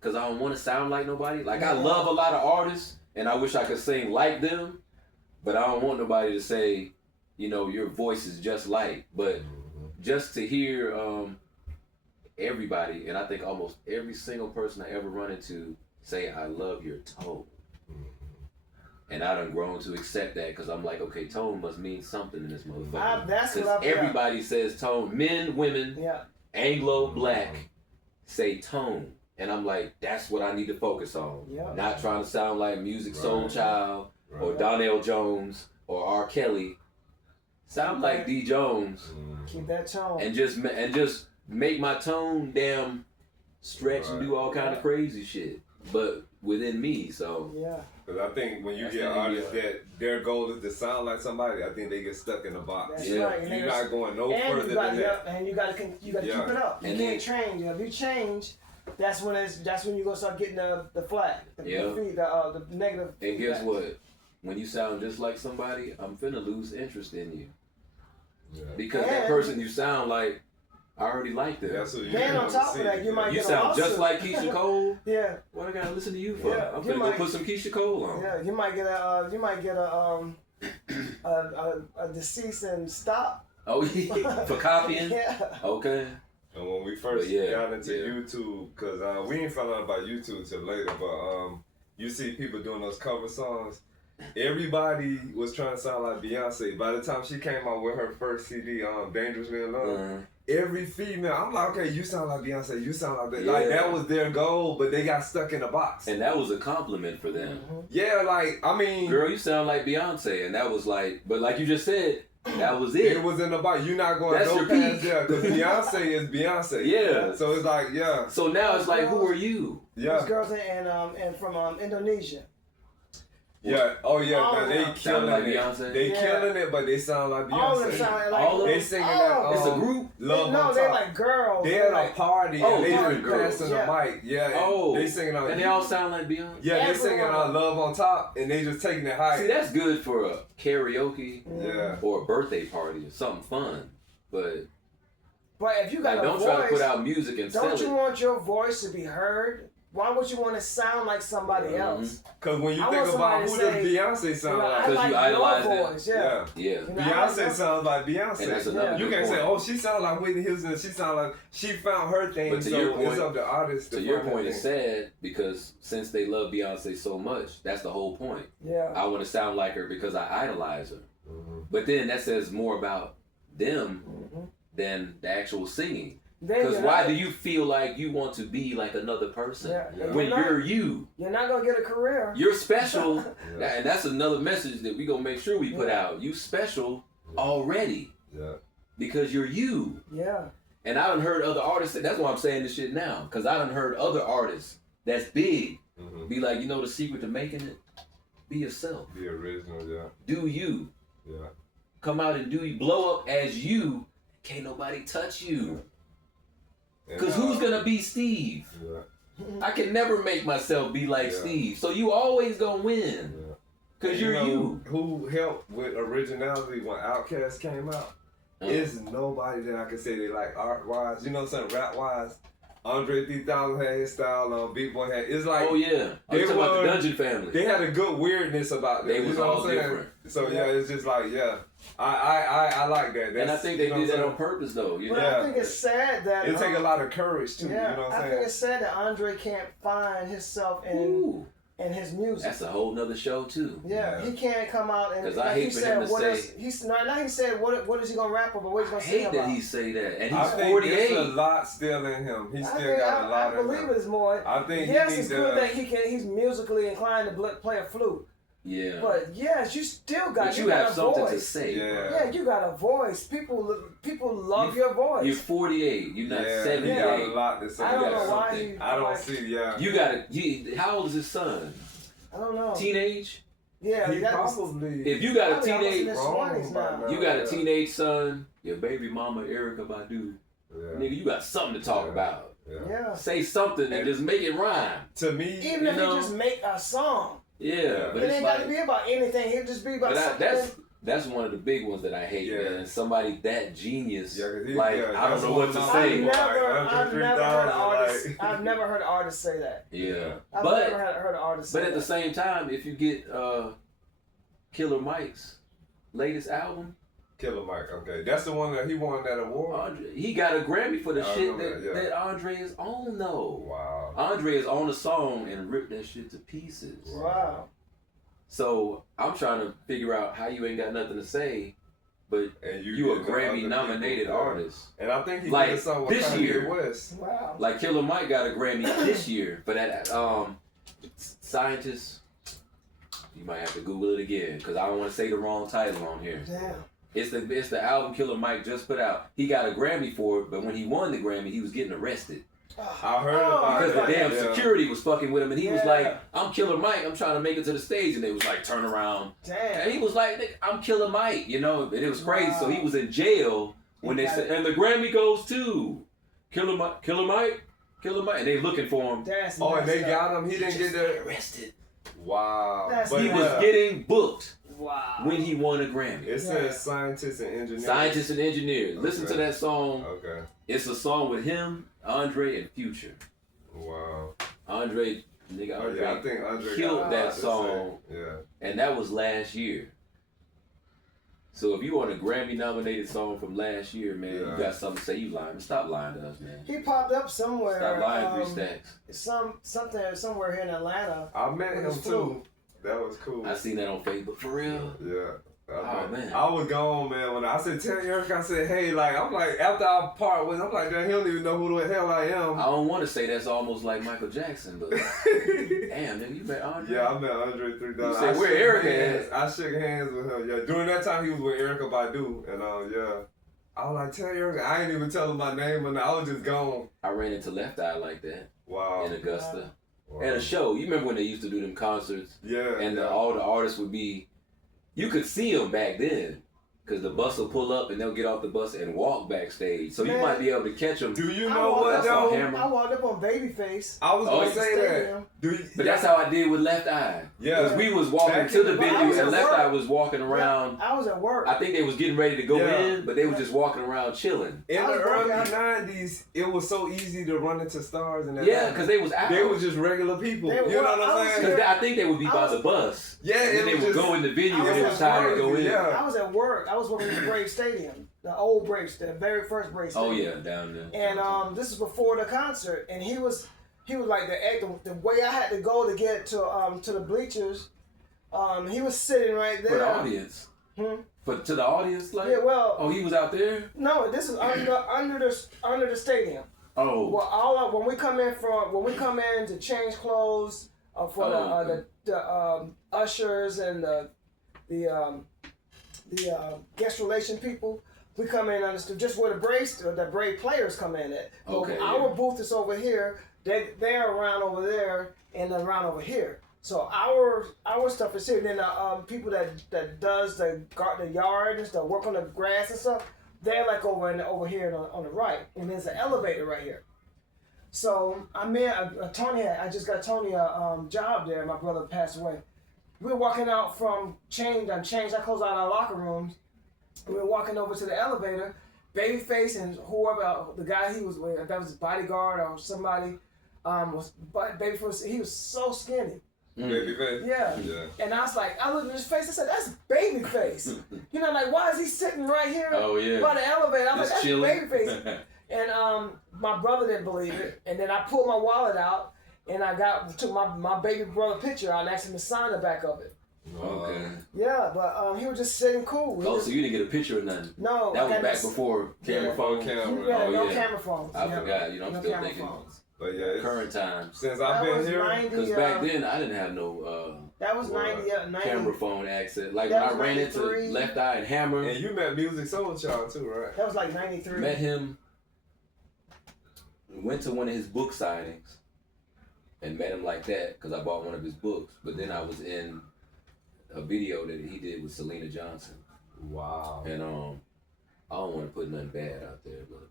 because I don't want to sound like nobody. Like I love a lot of artists and I wish I could sing like them, but I don't want nobody to say, you know, your voice is just like. But just to hear everybody, and I think almost every single person I ever run into say, I love your tone. And I done grown to accept that because I'm like, okay, tone must mean something in this motherfucker. That's what everybody says tone. Men, women, Anglo, black say tone. And I'm like, that's what I need to focus on. Not trying to sound like Music Soul Child or Donnell Jones or R. Kelly. Sound like D. Jones. Keep that tone. And just make my tone damn stretch and do all kind of crazy shit. But within me, so. Yeah. Because I think when you get artists that their goal is to sound like somebody, I think they get stuck in the box. That's right. You're not going no further than that. And you got to keep it up. You can't change. If you change, that's when you're gonna start getting the flag, the negative. And guess what? When you sound just like somebody, I'm finna lose interest in you. Yeah. Because that person you sound like, I already like them. Then on top of that, you might get a lawsuit. You sound just like Keisha Cole. Yeah. What I gotta listen to you for? I'm finna go put some Keisha Cole on. Yeah, you might get a decease and stop. Oh yeah, for copying. Okay. And when we first got into YouTube, because we ain't found out about YouTube till later, but you see people doing those cover songs. Everybody was trying to sound like Beyonce. By the time she came out with her first CD, Dangerously in Love, every female, I'm like, okay, you sound like Beyonce, you sound like that. Yeah. Like, that was their goal, but they got stuck in a box. And that was a compliment for them. Yeah, like, I mean... Girl, you sound like Beyonce. And that was like, but like you just said, that was it. It was in the box. You're not going to go past there, because Beyonce is Beyonce. Yeah. So it's like, So now it's like, who are you? Yeah. Those girls and from Indonesia. Yeah. Oh yeah. They killing like it. Beyonce. They killing it, but they sound like Beyonce. All of them sound like they singing that. It's a group. Love no, on they're Top. like girls. They at a party and they just girls. passing the mic. Yeah. Oh. They singing on. And they all sound like Beyonce. Yeah. They singing on Love on Top, and they just taking it high. See, that's good for a karaoke. Yeah. Or a birthday party or something fun, but if you got don't try to put out music and sell it. Don't you want your voice to be heard? Why would you want to sound like somebody else? Because when you think about who does Beyonce sound like? Because you idolize voice, yeah. Beyonce sounds like Beyonce. And that's another you can't say, oh, she sounds like Whitney Houston. She sounds like she found her thing. But to so your point, it's up to artists to your point, it's sad because since they love Beyonce so much, that's the whole point. Yeah. I want to sound like her because I idolize her. But then that says more about them than the actual singing. Because why do you feel like you want to be like another person when you're you? You're not going to get a career. You're special. And that's another message that we're going to make sure we put out. You special already. Yeah. Because you're you. Yeah. And I done heard other artists, that's why I'm saying this shit now. Because I done heard other artists that's big be like, you know the secret to making it? Be yourself. Be original, Do you. Yeah. Come out and do you. Blow up as you. Can't nobody touch you. Because who's going to be Steve? Yeah. I can never make myself be like Steve. So you always going to win. Because you're you. Who helped with originality when Outkast came out? Is nobody that I can say they like art-wise. You know what I'm saying? Rap-wise. Andre 3000 had his style. Big Boy had. It's like Oh yeah. They Talking about the were- Dungeon Family. they had a good weirdness about them. They you was know all what I'm saying? different. So yeah, it's just like I like that. And I think they you know did what that I'm on purpose though. You But know? I think it's sad that saying? It take a lot of courage too. Yeah, You know what I I'm think saying? it's sad that Andre can't find himself Ooh, in his music. that's a whole nother show too. Yeah, he can't come out and 'Cause I like hate he for said him to what say- else, he's now he said what is he gonna rap about? What he's I gonna sing hate about? that he say that, and I he's think 48. there's a lot still in him. He still got a lot I in believe him. it's more. I think Yes, he it's needs good to. that he's musically inclined to play a flute. Yeah, But yes, you still got but you got have a something voice. to say. Yeah. Yeah, you got a voice. People love your voice. You're 48. You're not Yeah, 78. he got a lot to say. I don't got know why something. he. I don't like, see. Yeah. You got to. How old is his son? I don't know. Teenage. Yeah, He that was, probably. If you got a probably almost in teenage, his wrong 20s by now. now. you got a Yeah. teenage son. Your baby mama Erica Badu. Yeah. Nigga, you got something to talk Yeah. about. Yeah. Yeah. Say something and just make it rhyme. To me, Even if know? he just make a song, Yeah, but it it's ain't got to like. be about anything. He'll just be about But something. that's one of the big ones that I hate, Yeah. man. Somebody that genius, Yeah, 'cause he- like yeah, I don't that's know one what to of say. my- I've never heard an artist. like- I've never heard an artist say that. Yeah, I've but never heard an artist say but at that. the same time, if you get Killer Mike's latest album, Killer Mike. Okay, that's the one that he won that award. Andre, he got a Grammy for the I shit remember that, that, yeah. that Andre is on though. Wow. Andre is on a song and ripped that shit to pieces. Wow. So I'm trying to figure out how you ain't got nothing to say, but And you a get the Grammy other nominated people, yeah. artist. And I think he Like, did a song with this Kanye year. West. Wow. Like Killer Mike got a Grammy this year for that scientist. You might have to Google it again because I don't want to say the wrong title on here. Damn. It's the album Killer Mike just put out. He got a Grammy for it, but when he won the Grammy, he was getting arrested I heard about because that. the damn yeah. security was fucking with him, and he was Yeah. like, "I'm Killer Mike. I'm trying to make it to the stage," and they was like, "Turn around." And Damn. he was like, "Nigga, I'm Killer Mike," you know, and it was crazy. Wow. So he was in jail when He they got said, it. and the Grammy goes to Killer Mike, Killer Mike, Killer Mike, and they looking for him. That's Oh, and they messed up. got him. He didn't get Just the. got arrested. Wow. That's But He was yeah, getting booked Wow. when he won a Grammy. It says scientists and engineers. Scientists and engineers. Listen to Okay. that song. Okay. It's a song with him, Andre, and Future. Wow. Andre, nigga, Oh Andre yeah, I think Andre killed got a that lot to song. say. Yeah. and that was last year. So if you want a Grammy nominated song from last year, man, you Yeah. got something to say. You lying. Stop lying to us, man. He popped up somewhere. Stop lying, 3 stacks. Something somewhere here in Atlanta. I met With him his too. flu. That was cool. I seen that on Facebook. For real? Yeah. Oh, man. I was gone, man. When I said, tell Eric, I said, hey, like, I'm like, after I part with him, I'm like, damn, he don't even know who the hell I am. I don't want to say that's almost like Michael Jackson, but damn, nigga, you met Andre? Yeah, I met Andre 3000. You said, I where shook Erica hands. at? I shook hands with him. Yeah, during that time, he was with Erica Badu. And, yeah. I was like, tell Erica. I ain't even tell him my name, and I was just gone. I ran into Left Eye like that Wow. in Augusta. Wow. At a show. You remember when they used to do them concerts? Yeah. And yeah. all the artists would be, you could see them back then. Because the bus will pull up and they'll get off the bus and walk backstage. So you Man. might be able to catch them. Do you I know walked what, That's on though? Hammer. I walked up on Babyface. I was Oh, going you to say that. Stadium. Do you, But that's how I did with Left Eye. Yeah. Because we was walking Back to in the the- I venue was and at Left work. Eye was walking around. I was at work. I think they was getting ready to go Yeah. in, but they was just walking around chilling. In I the was early working- 90s, it was so easy to run into stars in that. Yeah, because they was out. They was just regular people. They You know were- what I I'm was saying? Because I think they would be I by was- the bus. Yeah, And it then they was would just, go in the venue I when was it at was time to go crazy, in. yeah. I was at work. I was working at Brave Stadium, the old Brave, the very first Brave Oh Stadium. yeah, down there. And this is before the concert, and he was like the way I had to go to get to the bleachers. He was sitting right there. For the audience. Hmm? To the audience, like. Yeah, well, Oh, he was out there. no, this is under the stadium. Oh. Well, when we come in to change clothes for the ushers and the guest relation people, we come in just where the Brave players come in at. But Okay, our yeah. booth is over here. They're around over there and around over here. So our stuff is here. Then the people that does the yard and stuff, work on the grass and stuff, they're like over here on the right. And there's an elevator right here. So I just got Tony a job there. My brother passed away. We were walking out from change. I closed out our locker rooms. We were walking over to the elevator, Babyface and whoever the guy he was with, that was his bodyguard or somebody, was Babyface. He was so skinny. Babyface. Yeah. And I was like, I looked at his face. I said, "That's Babyface." You know, like why is he sitting right here by the elevator? I'm like, "That's Babyface." And my brother didn't believe it. And then I pulled my wallet out and I took my baby brother picture out and asked him to sign the back of it. Okay. Yeah, but he was just sitting cool. So you didn't get a picture or nothing? No. That was back before camera phones. No camera phones. I forgot. You know, I'm no still thinking. Phones. But yeah, current times. Since I've been here, because back then I didn't have no that was 90, camera phone access. Like when I ran into Left Eye and Hammer. And you met Music Soul Child too, right? That was like 93. Met him. Went to one of his book signings and met him like that because I bought one of his books. But then I was in a video that he did with Selena Johnson. Wow. And I don't want to put nothing bad out there, but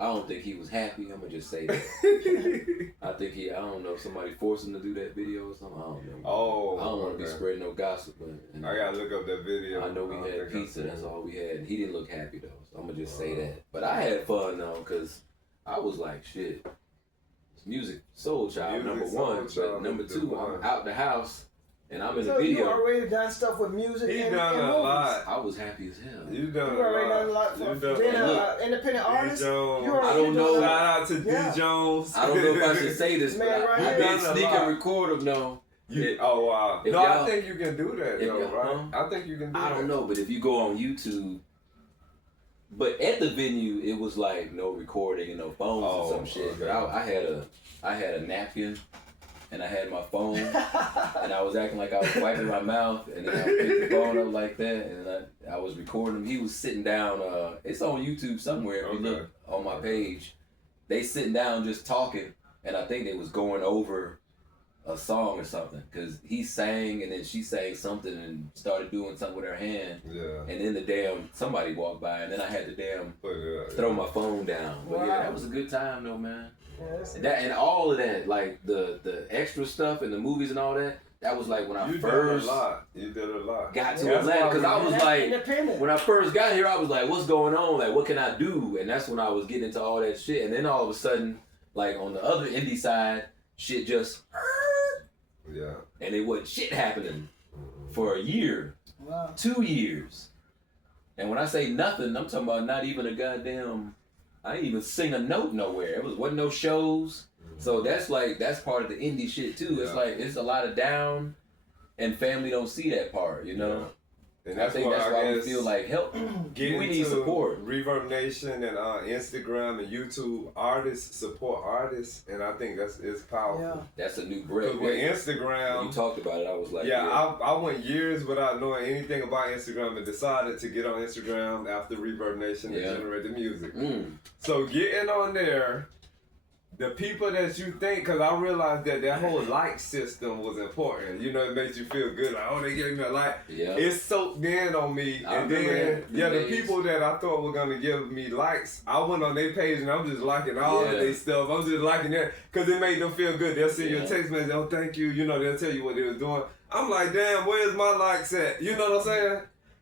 I don't think he was happy. I'm gonna just say that. I think I don't know, somebody forced him to do that video or something. I don't know. Oh, I don't want to be spreading no gossip. But, I gotta look up that video. I know we had pizza. That's all we had. He didn't look happy though. So I'm gonna just say that. But I had fun though, cause I was like, shit. Music Soul Child number one, but number two, I'm out the house. And I'm in the video. You already done stuff with music. He and done a movies. lot. I was happy as hell. You done you already done a lot. For being an independent artist. I don't know. Shout out to D Jones. I don't know if I should say this, man, but right I did sneak and record him though. Oh wow. No, I think you can do that though, right? I think you can do that. I don't know, but if you go on YouTube. But at the venue, it was like no recording and no phones or some shit. Okay. But I had a napkin. And I had my phone, and I was acting like I was wiping my mouth, and then I picked the phone up like that, and I was recording him. He was sitting down. It's on YouTube somewhere. If you look on my page, they sitting down just talking, and I think they was going over a song or something, because he sang, and then she sang something and started doing something with her hand. Yeah. And then somebody walked by, and then I had to throw my phone down. But yeah, that was a good time though, man. That and all of that, like the extra stuff and the movies and all that, that was like when I first You did a lot. got to Atlanta, because I was like, when I first got here, I was like, what's going on? Like, what can I do? And that's when I was getting into all that shit. And then all of a sudden, like on the other indie side, shit just and it wasn't shit happening for a year, 2 years. And when I say nothing, I'm talking about not even a goddamn. I didn't even sing a note nowhere. Wasn't no shows. So that's part of the indie shit too. It's like it's a lot of down, and family don't see that part, you know. And I think that's why we feel like help. We need support. Reverb Nation and Instagram and YouTube, artists support artists, and I think it's powerful. Yeah. That's a new break. With Instagram, when you talked about it, I was like, I went years without knowing anything about Instagram and decided to get on Instagram after Reverb Nation and generate the music. So getting on there. The people that you think, because I realized that whole like system was important. You know, it makes you feel good. Like, oh, they gave me a like. Yeah. It soaked in on me. And then, the people that I thought were going to give me likes, I went on their page and I'm just liking all of their stuff. I'm just liking that because it made them feel good. They'll send you a text message, oh, thank you. You know, they'll tell you what they was doing. I'm like, damn, where's my likes at? You know what I'm saying?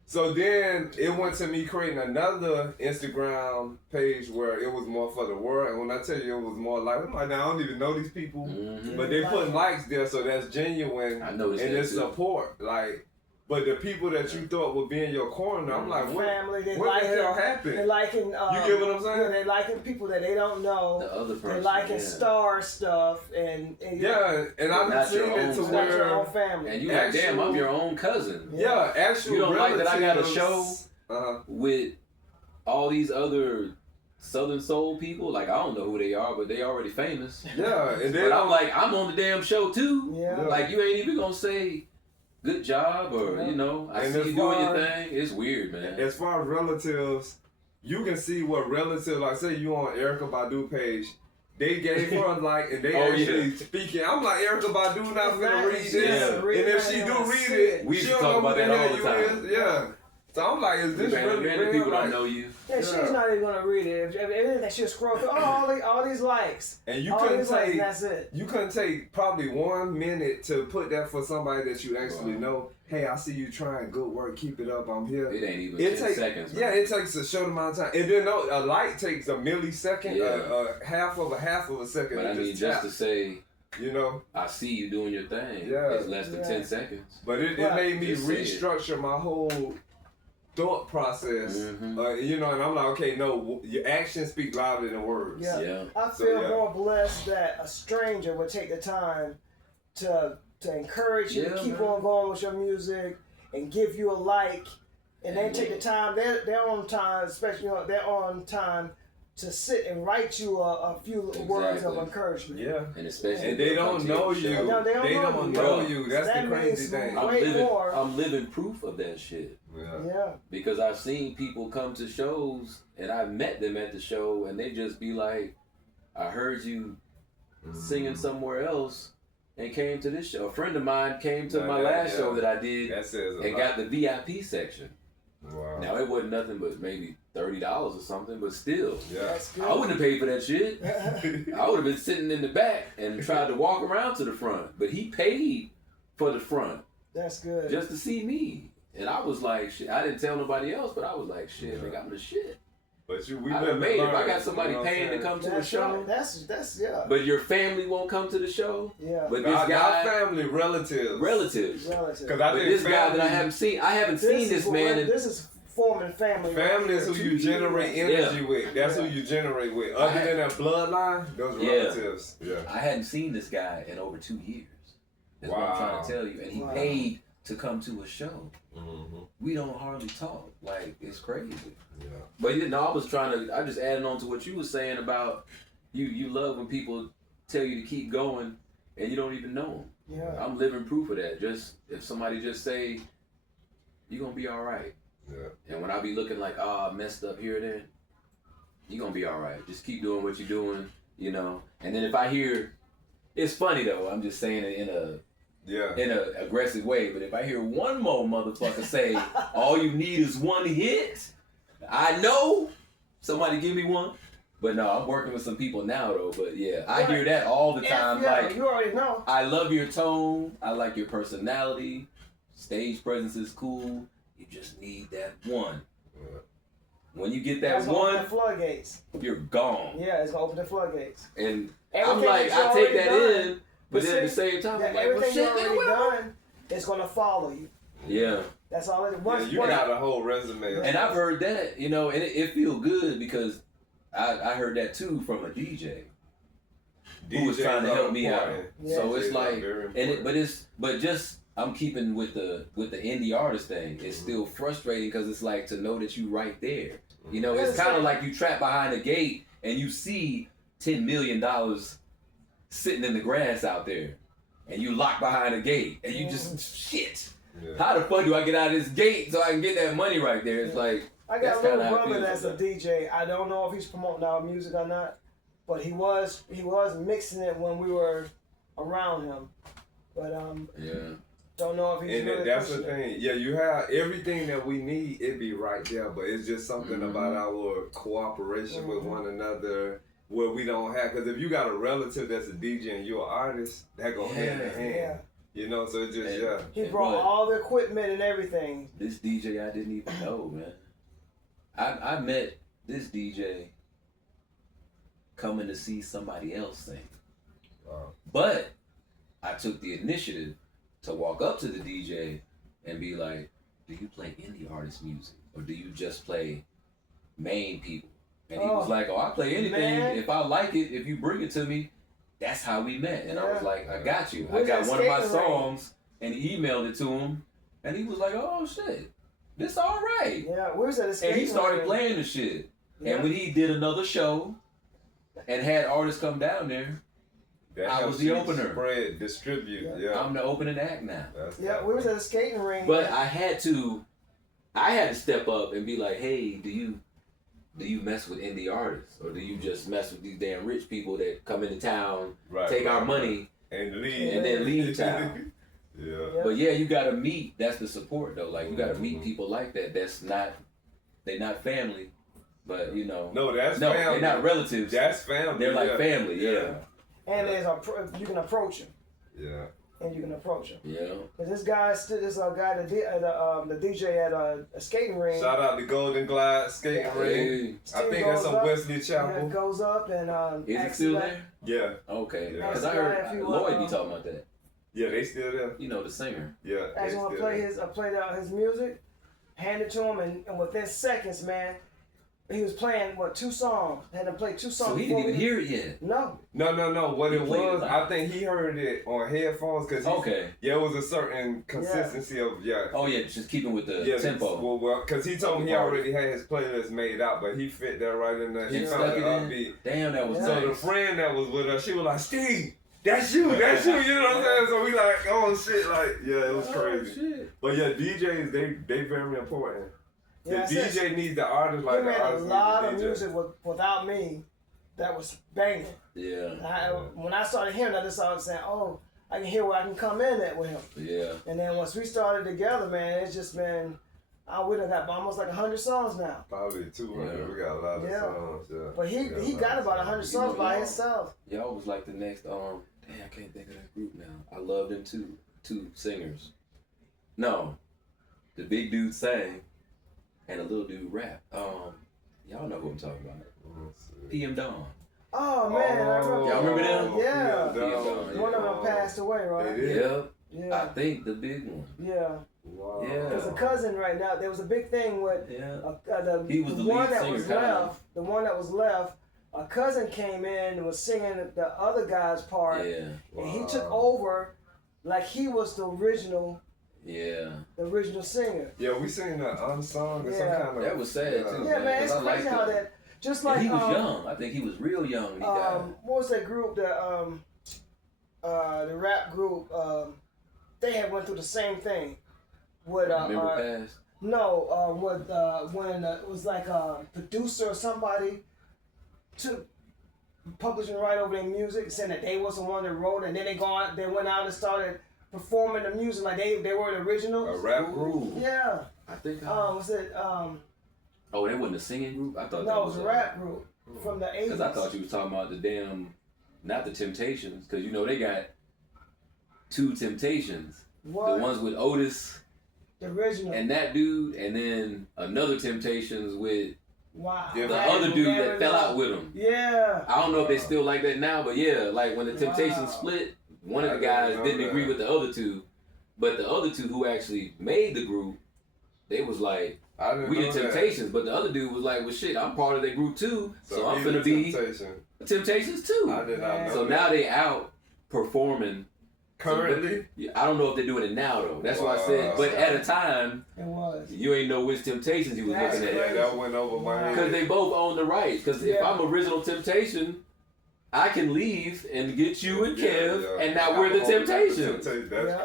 So then it went to me creating another Instagram page where it was more for the world. And when I tell you it was more like, I'm like, now I don't even know these people, but they putting likes there, so that's genuine. I noticed and that it's support. Like, but the people that you thought would be in your corner, I'm like, what the hell happened? They liking, you get what I'm saying? Yeah, they liking people that they don't know. The other person. They liking star stuff and and I've seen it to where your own family. And you like, damn, I'm your own cousin. Yeah, actually, you don't like that I got a show with all these other Southern Soul people. Like, I don't know who they are, but they already famous. Yeah, and but I'm like, I'm on the damn show too. Yeah. Like, you ain't even gonna say good job, or you know, I see you doing your thing. It's weird, man. As far as relatives, you can see what relatives, like say you on Erykah Badu page, they gave her a like and they actually speaking. I'm like, Erykah Badu not gonna read this. And if she do read it, we she talk don't know about who that all the the hell you is. Yeah. So I'm like, is this really real? People Like, don't know you. Yeah, she's not even gonna read it. If anything, she'll scroll through. Oh, all these likes. and you all couldn't these likes, take, and that's it. you couldn't take probably 1 minute to put that for somebody that you actually know. Hey, I see you trying good work. Keep it up. I'm here. It ain't even It 10 takes, seconds. yeah, Man. it takes a short amount of time. And then a like takes a millisecond, half of a second. But I mean, just to say, you know, I see you doing your thing. Yeah. It's less than 10 seconds. but it made me restructure my whole thought process. You know, and I'm like, okay, no, your actions speak louder than words. Yeah. I feel more blessed that a stranger would take the time to encourage you to keep on going with your music and give you a like, and they take the time. They're on time, especially they're on time to sit and write you a few words of encouragement. Yeah, and especially and they don't know you. They don't know you. That's the crazy thing. I'm living proof of that shit. Yeah. Because I've seen people come to shows and I've met them at the show and they just be like, I heard you singing somewhere else and came to this show. A friend of mine came to my last show that I did and got the VIP section. Wow. Now it wasn't nothing but maybe $30 or something, but still, That's good. I wouldn't have paid for that shit. I would have been sitting in the back and tried to walk around to the front, but he paid for the front. That's good. Just to see me. And I was like, shit. I didn't tell nobody else, but I was like, shit, nigga, I'm the shit. But I made it. If I got somebody paying to come to a show, that's yeah. but your family won't come to the show. Yeah. But this guy, family, relatives. Because this guy that I haven't seen this man. This is forming family. Family is who you generate energy with. That's who you generate with. Other than that bloodline, those relatives. Yeah. I hadn't seen this guy in over 2 years. That's what I'm trying to tell you. And he paid to come to a show. We don't hardly talk. Like, it's crazy. Yeah. But I just added on to what you were saying about you love when people tell you to keep going and you don't even know them. Yeah. I'm living proof of that. Just if somebody just say, you're gonna be all right. Yeah. And when I be looking like, I messed up here and there, you're gonna be all right. Just keep doing what you're doing, you know. And then if I hear, it's funny though, I'm just saying it in an aggressive way, but if I hear one more motherfucker say, all you need is one hit, I know somebody give me one. But no, I'm working with some people now though, but yeah, I hear that all the time. Like, you already know. I love your tone, I like your personality, stage presence is cool, you just need that one. When you get that one, open the floodgates. You're gone. Yeah, it's gonna open the floodgates. And everything I'm like, I take that in, but then at the same time, I'm like, everything well, shit, you already done, it's gonna follow you. Yeah. That's all it is. You got a whole resume. And I've heard that, you know, and it feels good because I heard that too from a DJ who was trying to help me out. Yeah. So it's like, but just I'm keeping with the indie artist thing. It's still frustrating because it's like to know that you right there. You know, it's kind of like you trapped behind a gate and you see $10 million sitting in the grass out there, and you locked behind a gate, and you just shit. Yeah. How the fuck do I get out of this gate so I can get that money right there? It's like I got a little brother that's a DJ. I don't know if he's promoting our music or not, but he was mixing it when we were around him. But don't know if he's really that's the thing. Yeah, you have everything that we need. It be right there, but it's just something about our cooperation with one another where we don't have. Because if you got a relative that's a DJ and you're an artist, that go hand in hand. Yeah. You know, so it just He brought all the equipment and everything. This DJ I didn't even know, man. I met this DJ coming to see somebody else sing. Wow. But I took the initiative to walk up to the DJ and be like, do you play indie artist music? Or do you just play main people? And he was like, I play anything. Man. If I like it, if you bring it to me, that's how we met. And I was like, I got you. I got one of my songs and emailed it to him. And he was like, oh shit, this all right. Yeah, where's that skating? And he started playing the shit. Yeah. And when he did another show and had artists come down there, I was the opener. Spread, distribute. Yeah. I'm the opening act now. We was at a skating ring. But I had to step up and be like, hey, do you mess with indie artists, or do you just mess with these damn rich people that come into town, take our money, and leave, and then leave town? Yeah. But yeah, you gotta meet. That's the support though. Like you gotta meet people like that. They not family, but you know. No, that's no, family. they're not relatives. That's family. They're like family. Yeah. And you can approach him. Yeah. And you can approach him. Yeah. Cause this guy the DJ at a skating ring. Shout out to Golden Glide Skating Ring. I think that's on Wesley Chapel. Yeah, it goes up and Is it still there? Yeah. Okay. Yeah. Because I heard Lloyd be talking about that. Yeah, they still there. You know, the singer. Yeah. I just want to play his music, hand it to him, and within seconds, man, he was playing 2 songs. Had to play 2 songs. So he didn't even hear it yet. No. No. What it was, I think he heard it on headphones because it was a certain consistency of Oh yeah, just keeping with the tempo. Well, because he told me he already had his playlist made out, but he fit that right in there. He found the upbeat. Damn, that was So nice. the friend that was with us, she was like, Steve, that's you, you know what I'm saying? So we like, oh shit, like, yeah, it was crazy. Shit. But yeah, DJs, they very important. Yeah, the DJ needs the artist like the artist. He made a lot of music without me that was banging. Yeah. When I started hearing that, I started saying, oh, I can hear where I can come in at with him. Yeah. And then once we started together, man, it's just been, we done got almost like 100 songs now. Probably 200. Yeah. We got a lot of songs. Yeah. But he got about 100 songs by himself. Y'all was like the next, damn, I can't think of that group now. I love them too. 2 singers. No. The big dude sang. And a little dude rap. Y'all know who I'm talking about. PM Dawn. Oh man, I remember. Y'all remember them? Yeah. PM Dawn, One of them passed away, right? Yeah. I think the big one. Yeah. Wow. Yeah. Because a cousin right now, there was a big thing with he was the one lead that singer, was left. The one that was left, a cousin came in and was singing the other guy's part. Yeah. And he took over like he was the original. Yeah. The original singer. Yeah, we seen that unsung or some kind of. That was sad too. Yeah, man, it's crazy how that. Just like and he was young. I think he was real young when he died. What was that group? The rap group. They had went through the same thing. With Remember Past? No, when it was like a producer or somebody took publishing right over their music, saying that they was the one that wrote, and then they went out and started performing the music like they were the originals. A rap group. Yeah. I think. Was it? Oh, they wasn't a singing group. I thought no, that it was a rap group from the 80s. Because I thought you was talking about the damn, not the Temptations, because you know they got 2 Temptations. What? The ones with Otis. The original. And that dude, and then another Temptations with the Right. other dude that fell out with him. Yeah. I don't know if they still like that now, but yeah, like when the Temptations split, one of the guys didn't agree with the other 2, but the other 2 who actually made the group, they was like, we the Temptations, but the other dude was like, well shit, I'm part of that group too, so I'm finna be Temptations too. I did not know so that. now they out performing. Currently? So, I don't know if they're doing it now though. That's why I said, but at a time, it was. You ain't know which Temptations you was looking at. Yeah, that went over my head. Because they both own the rights. Because if I'm original Temptation, I can leave and get you and Kev, and now we're the Temptations.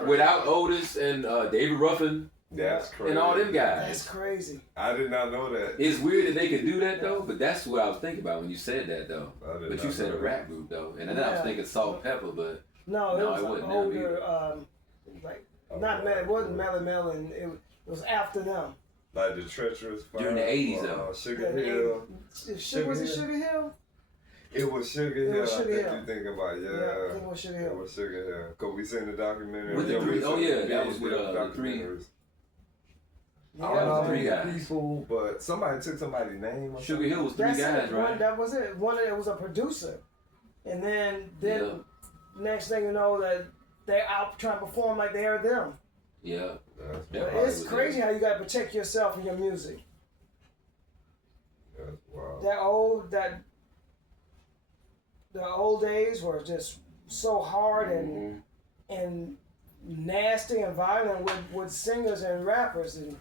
Without Otis and David Ruffin. That's crazy. And all them guys. That's crazy. I did not know that. It's weird that they could do that though, but that's what I was thinking about when you said that though. But you said a rap group though, and then I was thinking Salt Pepper, but no, it was an older, not Melly, it wasn't Melly Melon. It was after them. Like the Treacherous Five. During the 80s though. Sugar Hill. Was it Sugar Hill? It was Sugar Hill. I think you think about I think it was Sugar Hill. It was Sugar Hill. Cause we seen the documentary. With the three, that was with the 3. I don't know 3 guys. People, but somebody took somebody's name. Or Sugar Hill was 3 guys, right? That was it. One of it was a producer, and then next thing you know that they're out trying to perform like they are them. Yeah, it's crazy how you gotta protect yourself and your music. That's wild. The old days were just so hard and nasty and violent with singers and rappers, and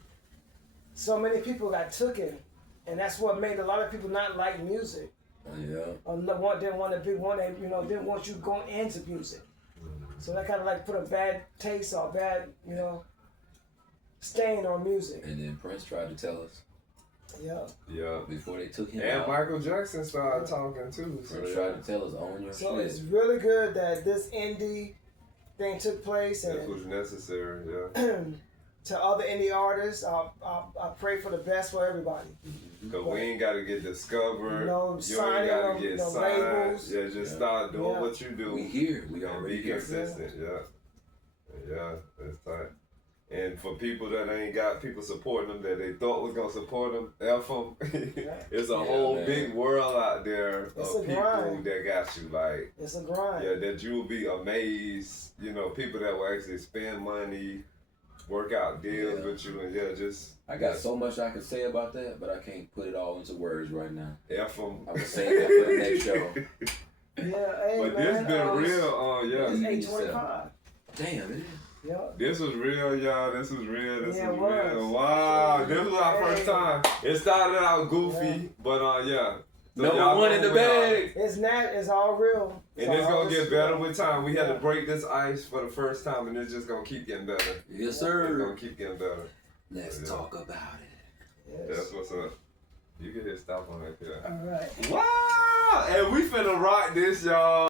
so many people got taken, and that's what made a lot of people not like music. Or didn't want you going into music. So that kind of like put a bad taste or bad, stain on music. And then Prince tried to tell us. Yeah. Before they took him and out. Michael Jackson started talking too. Prince tried to tell us, own your shit. So it's really good that this indie thing took place, That and was necessary. Yeah. to other indie artists, I pray for the best for everybody. Cause we ain't gotta get discovered. No you signing, ain't gotta get no signed. labels. Yeah, just start doing what you do. We here. We and already be here. consistent. Yeah, that's tight. And for people that ain't got people supporting them that they thought was gonna support them, F them. It's a whole big world out there It's of a people grind. that got you. Like, It's a grind. yeah, that you will be amazed. You know, people that will actually spend money, work out deals with you, and just. I got so much I can say about that, but I can't put it all into words right now. F them. I'm gonna say that for the next show. Yeah, hey, But man, this been real. It's 8:25. Damn, man. Yep. This was real, y'all. This was real. This Yeah, was it real. was. Wow, this was our first time. It started out goofy, but yeah. So Number y'all one in know the we are. bag. It's all real. And it's gonna get better with with time. We had to break this ice for the first time, and it's just gonna keep getting better. Yes, It's sir. gonna keep getting better. Let's talk about it. That's what's up. You can hit stop on that, yeah. All right. Wow! And we finna rock this, y'all.